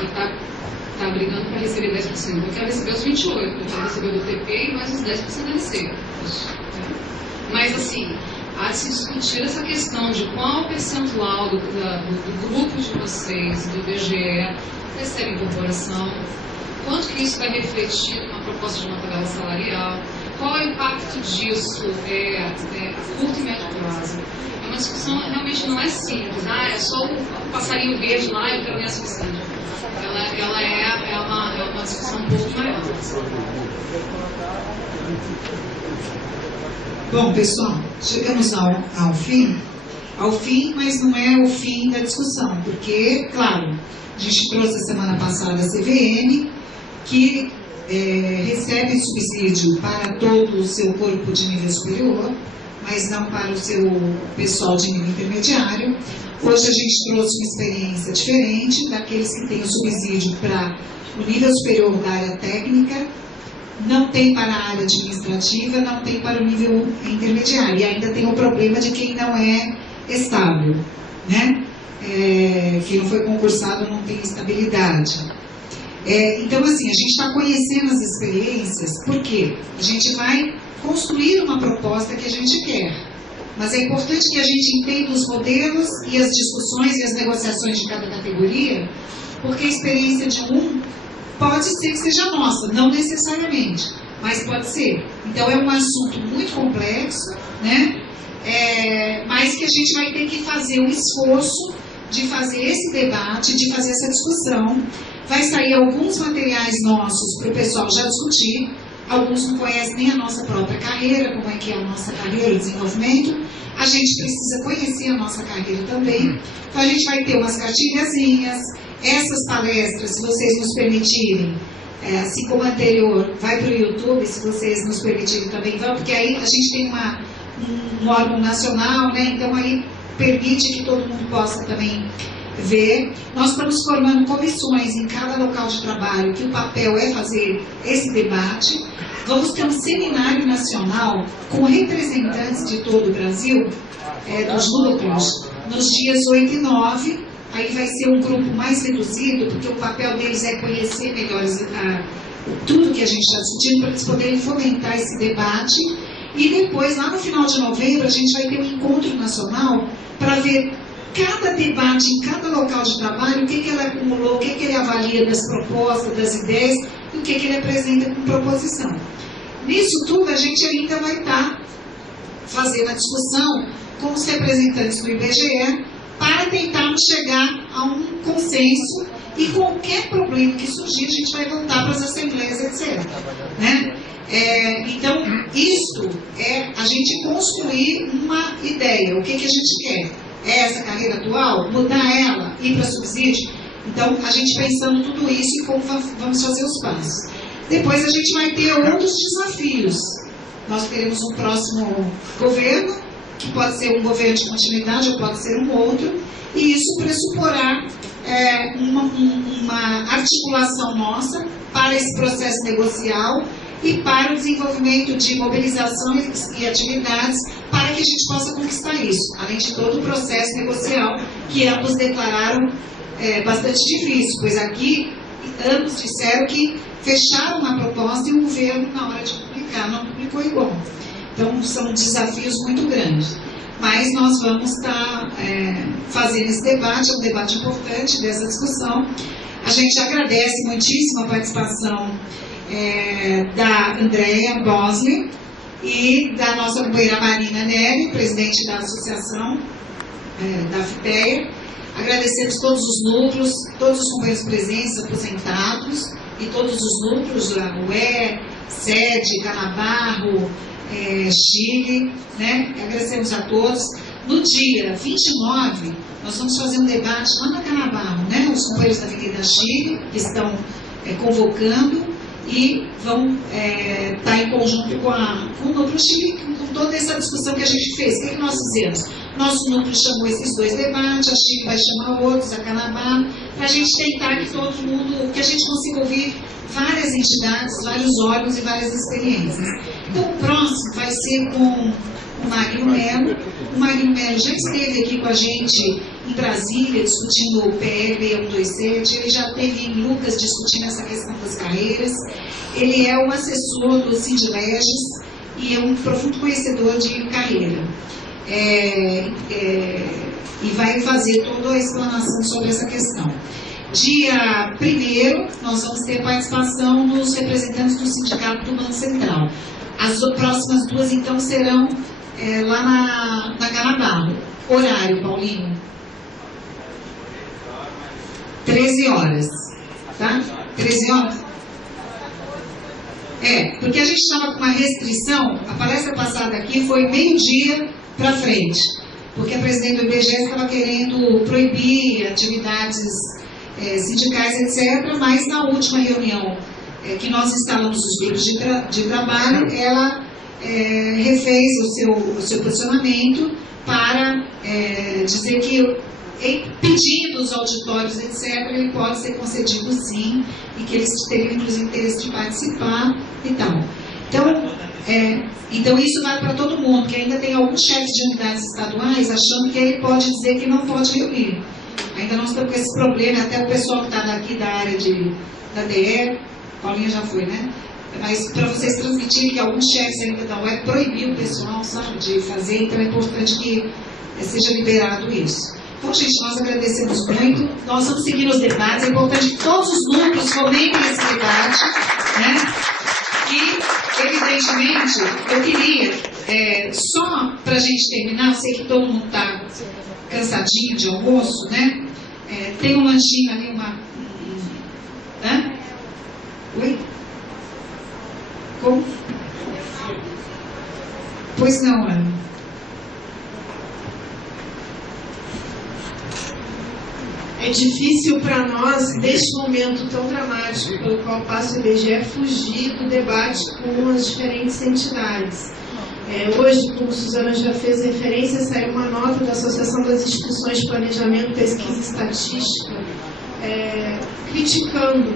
e está brigando para receber 10%. Eu quero receber os 28%, eu quero receber do TP e mais os 10% da receita. Mas, assim, há de se discutir essa questão de qual percentual do grupo de vocês, do IBGE, recebe incorporação, quanto que isso vai refletir numa proposta de uma tabela salarial, qual é o impacto disso a curto e médio prazo. É uma discussão realmente não é simples, é só o passarinho verde lá e eu quero ganhar subsídio. Ela é uma discussão um pouco maior. Bom, pessoal, chegamos ao fim, mas não é o fim da discussão, porque, claro, a gente trouxe a semana passada a CVM, que recebe subsídio para todo o seu corpo de nível superior, mas não para o seu pessoal de nível intermediário. Hoje a gente trouxe uma experiência diferente daqueles que têm o subsídio para o nível superior da área técnica, não tem para a área administrativa, não tem para o nível intermediário. E ainda tem o problema de quem não é estável, né? Quem não foi concursado não tem estabilidade. Então, assim, a gente está conhecendo as experiências, porque a gente vai construir uma proposta que a gente quer. Mas é importante que a gente entenda os modelos e as discussões e as negociações de cada categoria, porque a experiência de um pode ser que seja nossa, não necessariamente, mas pode ser. Então é um assunto muito complexo, né? Mas que a gente vai ter que fazer um esforço de fazer esse debate, de fazer essa discussão. Vai sair alguns materiais nossos para o pessoal já discutir. Alguns não conhecem nem a nossa própria carreira, como é que é a nossa carreira, o desenvolvimento. A gente precisa conhecer a nossa carreira também. Então a gente vai ter umas cartilhazinhas. Essas palestras, se vocês nos permitirem, assim como a anterior, vai para o YouTube, se vocês nos permitirem também, vão, porque aí a gente tem um órgão nacional, né? Então aí permite que todo mundo possa também ver. Nós estamos formando comissões em cada local de trabalho, que o papel é fazer esse debate. Vamos ter um seminário nacional com representantes de todo o Brasil, dos núcleos, nos dias 8 e 9. Aí vai ser um grupo mais reduzido, porque o papel deles é conhecer melhor tudo que a gente está discutindo, para eles poderem fomentar esse debate. E depois, lá no final de novembro, a gente vai ter um encontro nacional para ver cada debate em cada local de trabalho, o que ele acumulou, o que ele avalia das propostas, das ideias, e o que ele apresenta como proposição. Nisso tudo, a gente ainda vai estar fazendo a discussão com os representantes do IBGE, para tentarmos chegar a um consenso, e qualquer problema que surgir, a gente vai voltar para as assembleias, etc. Né? Então, isto é a gente construir uma ideia. O que a gente quer? É essa carreira atual? Mudar ela? Ir para subsídio? Então, a gente pensando tudo isso e como vamos fazer os passos. Depois a gente vai ter outros desafios, nós teremos um próximo governo, que pode ser um governo de continuidade ou pode ser um outro, e isso pressuporá uma articulação nossa para esse processo negocial e para o desenvolvimento de mobilização e atividades para que a gente possa conquistar isso, além de todo o processo negocial que ambos declararam bastante difícil, pois aqui ambos disseram que fecharam uma proposta e o governo, na hora de publicar, não publicou igual. Então, são desafios muito grandes. Mas nós vamos estar fazendo esse debate, é um debate importante dessa discussão. A gente agradece muitíssimo a participação da Andrea Bosley e da nossa companheira Marina Neri, presidente da associação da FIPEA. Agradecemos todos os núcleos, todos os companheiros presentes, aposentados, e todos os núcleos, UE, Sede, Canabarro, Chile, né? Agradecemos a todos. No dia 29, nós vamos fazer um debate lá na Canabarro, né? Os companheiros da Avenida Chile, que estão convocando, e vão estar em conjunto com o Núcleo Chile, com toda essa discussão que a gente fez. O que nós fizemos? Nosso núcleo chamou esses dois debates, a Chile vai chamar outros, a Canabarro, para a gente tentar que todo mundo, que a gente consiga ouvir várias entidades, vários órgãos e várias experiências. Então, o próximo vai ser com o Magno Melo. O Magno Melo já esteve aqui com a gente em Brasília, discutindo o PL 6127, ele já esteve em Lucas discutindo essa questão das carreiras. Ele é um assessor do Sindileges e é um profundo conhecedor de carreira. E vai fazer toda a explanação sobre essa questão. Dia 1º, nós vamos ter participação dos representantes do Sindicato do Banco Central. As próximas duas, então, serão lá na Canabarro. Horário, Paulinho? 13 horas. Tá? 13 horas? Porque a gente estava com uma restrição, a palestra passada aqui foi meio-dia para frente, porque a presidente do IBGE estava querendo proibir atividades sindicais, etc., mas na última reunião que nós instalamos os grupos de trabalho, ela refez o seu posicionamento para dizer que, pedindo os auditórios, etc., ele pode ser concedido sim, e que eles teriam, inclusive, interesse de participar e tal. Então isso vai para todo mundo, que ainda tem alguns chefes de unidades estaduais achando que ele pode dizer que não pode reunir. Ainda não estamos com esse problema, até o pessoal que está daqui da área da DE, Paulinha já foi, né? Mas para vocês transmitirem que alguns chefes ainda da UE proibiu o pessoal, sabe, de fazer, então é importante que seja liberado isso. Então, gente, nós agradecemos muito, nós vamos seguir nos debates, é importante que todos os núcleos fomentem esse debate, né? E, evidentemente, eu queria, só para a gente terminar, eu sei que todo mundo está cansadinho de almoço, né? Tem um lanchinho ali, Oi? Como? Pois não, Ana. É difícil para nós, neste momento tão dramático pelo qual passa o IBGE, fugir do debate com as diferentes entidades. Hoje, como Suzana já fez referência, saiu uma nota da Associação das Instituições de Planejamento, Pesquisa e Estatística, criticando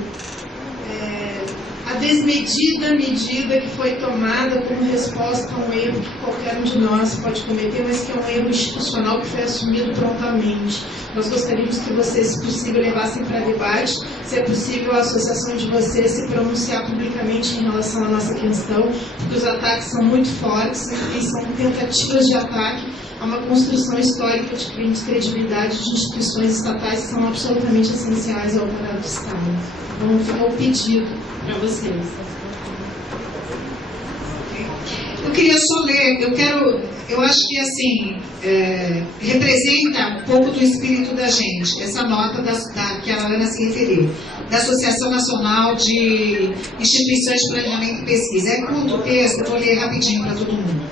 a desmedida medida que foi tomada como resposta a um erro que qualquer um de nós pode cometer, mas que é um erro institucional que foi assumido prontamente. Nós gostaríamos que vocês, se possível, levassem para debate, se é possível a associação de vocês se pronunciar publicamente em relação à nossa questão, porque os ataques são muito fortes e são tentativas de ataque a uma construção histórica de credibilidade de instituições estatais que são absolutamente essenciais ao aparato do Estado. Então, fica o pedido para vocês. Eu queria só ler, eu acho que assim, representa um pouco do espírito da gente, essa nota que a Ana se referiu, da Associação Nacional de Instituições de Planejamento e Pesquisa. É curto o texto, vou ler rapidinho para todo mundo.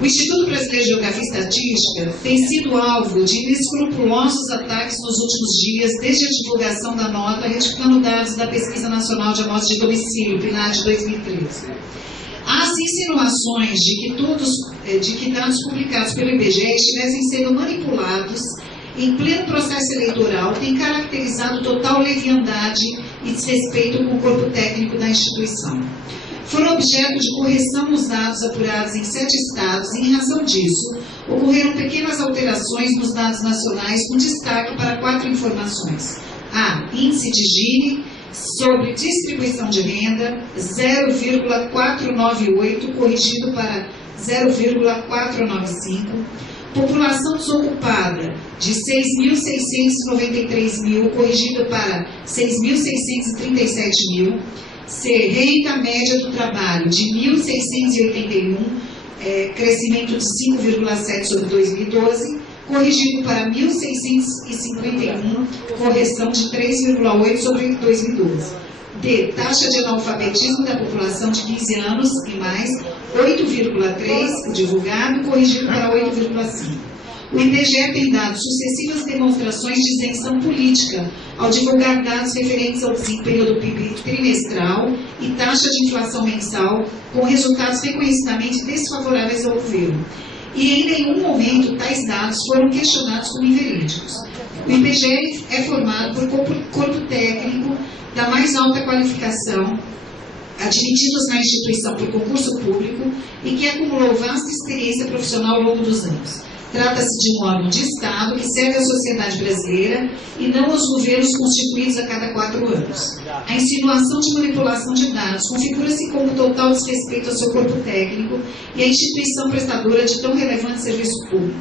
O Instituto Brasileiro de Geografia e Estatística tem sido alvo de inescrupulosos ataques nos últimos dias, desde a divulgação da nota retificando dados da Pesquisa Nacional de Amostras de Domicílio, PNAD 2013. As insinuações de que dados publicados pelo IBGE estivessem sendo manipulados em pleno processo eleitoral têm caracterizado total leviandade e desrespeito com o corpo técnico da instituição. Foram objeto de correção nos dados apurados em 7 estados e, em razão disso, ocorreram pequenas alterações nos dados nacionais, com destaque para 4 informações. A. Índice de Gini sobre distribuição de renda, 0,498, corrigido para 0,495. População desocupada, de 6.693 mil, corrigido para 6.637 mil. C. Renda média do trabalho, de 1.681, crescimento de 5,7 sobre 2012, corrigido para 1.651, correção de 3,8 sobre 2012. D. Taxa de analfabetismo da população de 15 anos e mais, 8,3, divulgado, corrigido para 8,5. O IBGE tem dado sucessivas demonstrações de isenção política ao divulgar dados referentes ao desempenho do PIB trimestral e taxa de inflação mensal, com resultados reconhecidamente desfavoráveis ao governo. E em nenhum momento tais dados foram questionados como inverídicos. O IBGE é formado por corpo técnico da mais alta qualificação, admitidos na instituição por concurso público e que acumulou vasta experiência profissional ao longo dos anos. Trata-se de um órgão de Estado que serve à sociedade brasileira e não aos governos constituídos a cada 4 anos. A insinuação de manipulação de dados configura-se como total desrespeito ao seu corpo técnico e à instituição prestadora de tão relevante serviço público.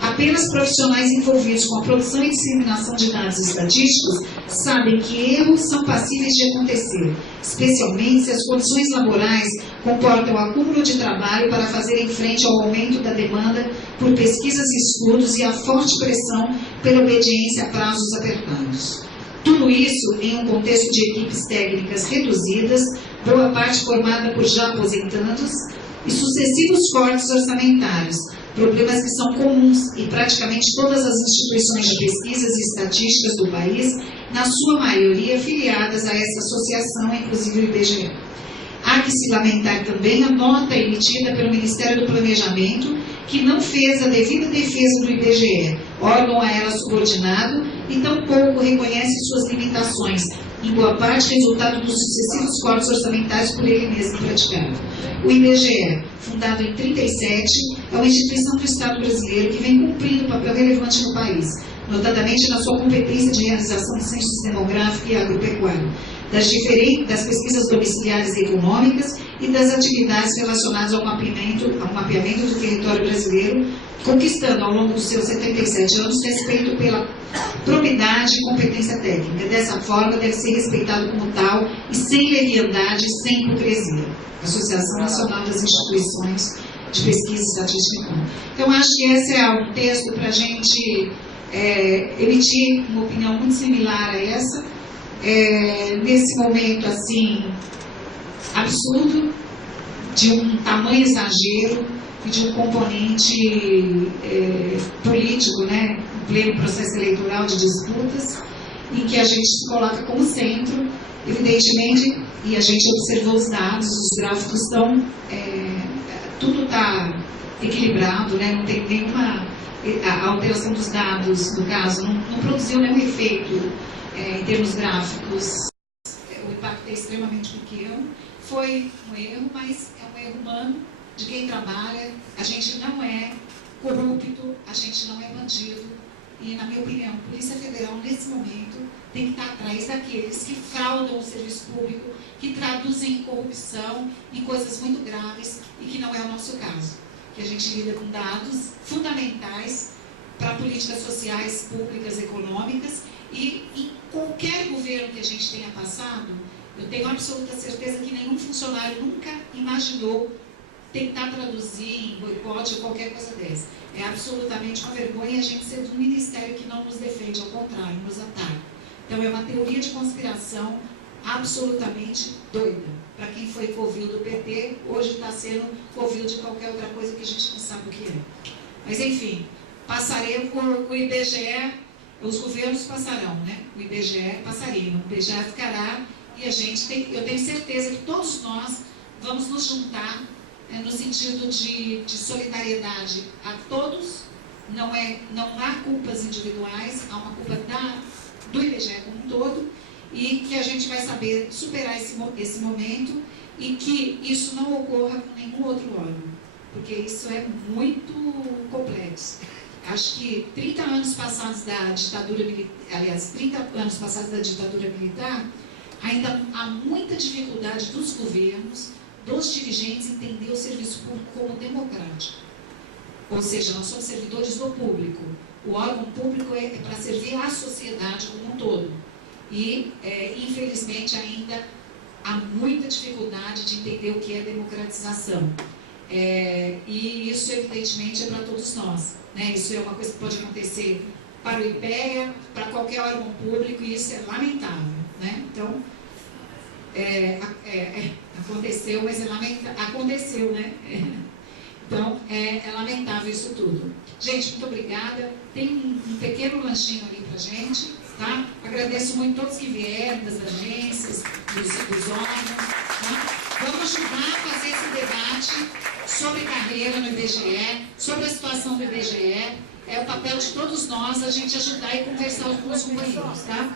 Apenas profissionais envolvidos com a produção e disseminação de dados estatísticos sabem que erros são passíveis de acontecer, especialmente se as condições laborais comportam acúmulo de trabalho para fazerem frente ao aumento da demanda por pesquisas e estudos e a forte pressão pela obediência a prazos apertados. Tudo isso em um contexto de equipes técnicas reduzidas, boa parte formada por já aposentados, e sucessivos cortes orçamentários, problemas que são comuns em praticamente todas as instituições de pesquisas e estatísticas do país, na sua maioria filiadas a essa associação, inclusive o IBGE. Há que se lamentar também a nota emitida pelo Ministério do Planejamento, que não fez a devida defesa do IBGE, órgão a ela subordinado, e tampouco reconhece suas limitações, em boa parte resultado dos sucessivos cortes orçamentários por ele mesmo praticado. O IBGE, fundado em 1937, é uma instituição do Estado brasileiro que vem cumprindo um papel relevante no país, notadamente na sua competência de realização de censos demográfico e agropecuário, das pesquisas domiciliares e econômicas e das atividades relacionadas ao mapeamento do território brasileiro, conquistando ao longo dos seus 77 anos respeito pela probidade e competência técnica. Dessa forma, deve ser respeitado como tal e sem leviandade e sem hipocrisia. Associação Nacional das Instituições de Pesquisa Estatística e Econômica. Então, acho que esse é um texto para a gente emitir uma opinião muito similar a essa. Nesse momento, assim, absurdo, de um tamanho exagero e de um componente político, né, em pleno processo eleitoral de disputas, em que a gente se coloca como centro, evidentemente, e a gente observou os dados, os gráficos estão, tudo está equilibrado, né, não tem nenhuma, a alteração dos dados, no caso, não produziu nenhum efeito em termos gráficos, o impacto é extremamente pequeno, foi um erro, mas é um erro humano de quem trabalha, a gente não é corrupto, a gente não é bandido, e, na minha opinião, a Polícia Federal, nesse momento, tem que estar atrás daqueles que fraudam o serviço público, que traduzem corrupção em coisas muito graves e que não é o nosso caso. Que a gente lida com dados fundamentais para políticas sociais, públicas, econômicas, e em qualquer governo que a gente tenha passado, eu tenho absoluta certeza que nenhum funcionário nunca imaginou tentar traduzir em boicote ou qualquer coisa dessa. É absolutamente uma vergonha a gente ser de um ministério que não nos defende, ao contrário, nos ataca. Então é uma teoria de conspiração absolutamente doida. Para quem foi covil do PT, hoje está sendo covil de qualquer outra coisa que a gente não sabe o que é. Mas enfim, passaremos por o IBGE, os governos passarão, né? O IBGE passaria, o IBGE ficará, e a gente tem, eu tenho certeza que todos nós vamos nos juntar no sentido de solidariedade a todos. Não há culpas individuais, há uma culpa do IBGE como um todo, e que a gente vai saber superar esse momento e que isso não ocorra com nenhum outro órgão, porque isso é muito complexo. Acho que 30 anos passados da ditadura militar, aliás, 30 anos passados da ditadura militar, ainda há muita dificuldade dos governos, dos dirigentes, entender o serviço público como democrático. Ou seja, nós somos servidores do público. O órgão público é para servir à sociedade como um todo. E, infelizmente, ainda há muita dificuldade de entender o que é democratização. E isso, evidentemente, é para todos nós, né? Isso é uma coisa que pode acontecer para o IPEA, para qualquer órgão público, e isso é lamentável, né? Então, aconteceu, mas aconteceu, né? Então, é lamentável isso tudo. Gente, muito obrigada. Tem um pequeno lanchinho ali pra gente, tá? Agradeço muito a todos que vieram, das agências, dos órgãos, tá? Vamos ajudar a fazer esse debate sobre carreira no IBGE, sobre a situação do IBGE. É o papel de todos nós a gente ajudar e conversar com os companheiros, tá?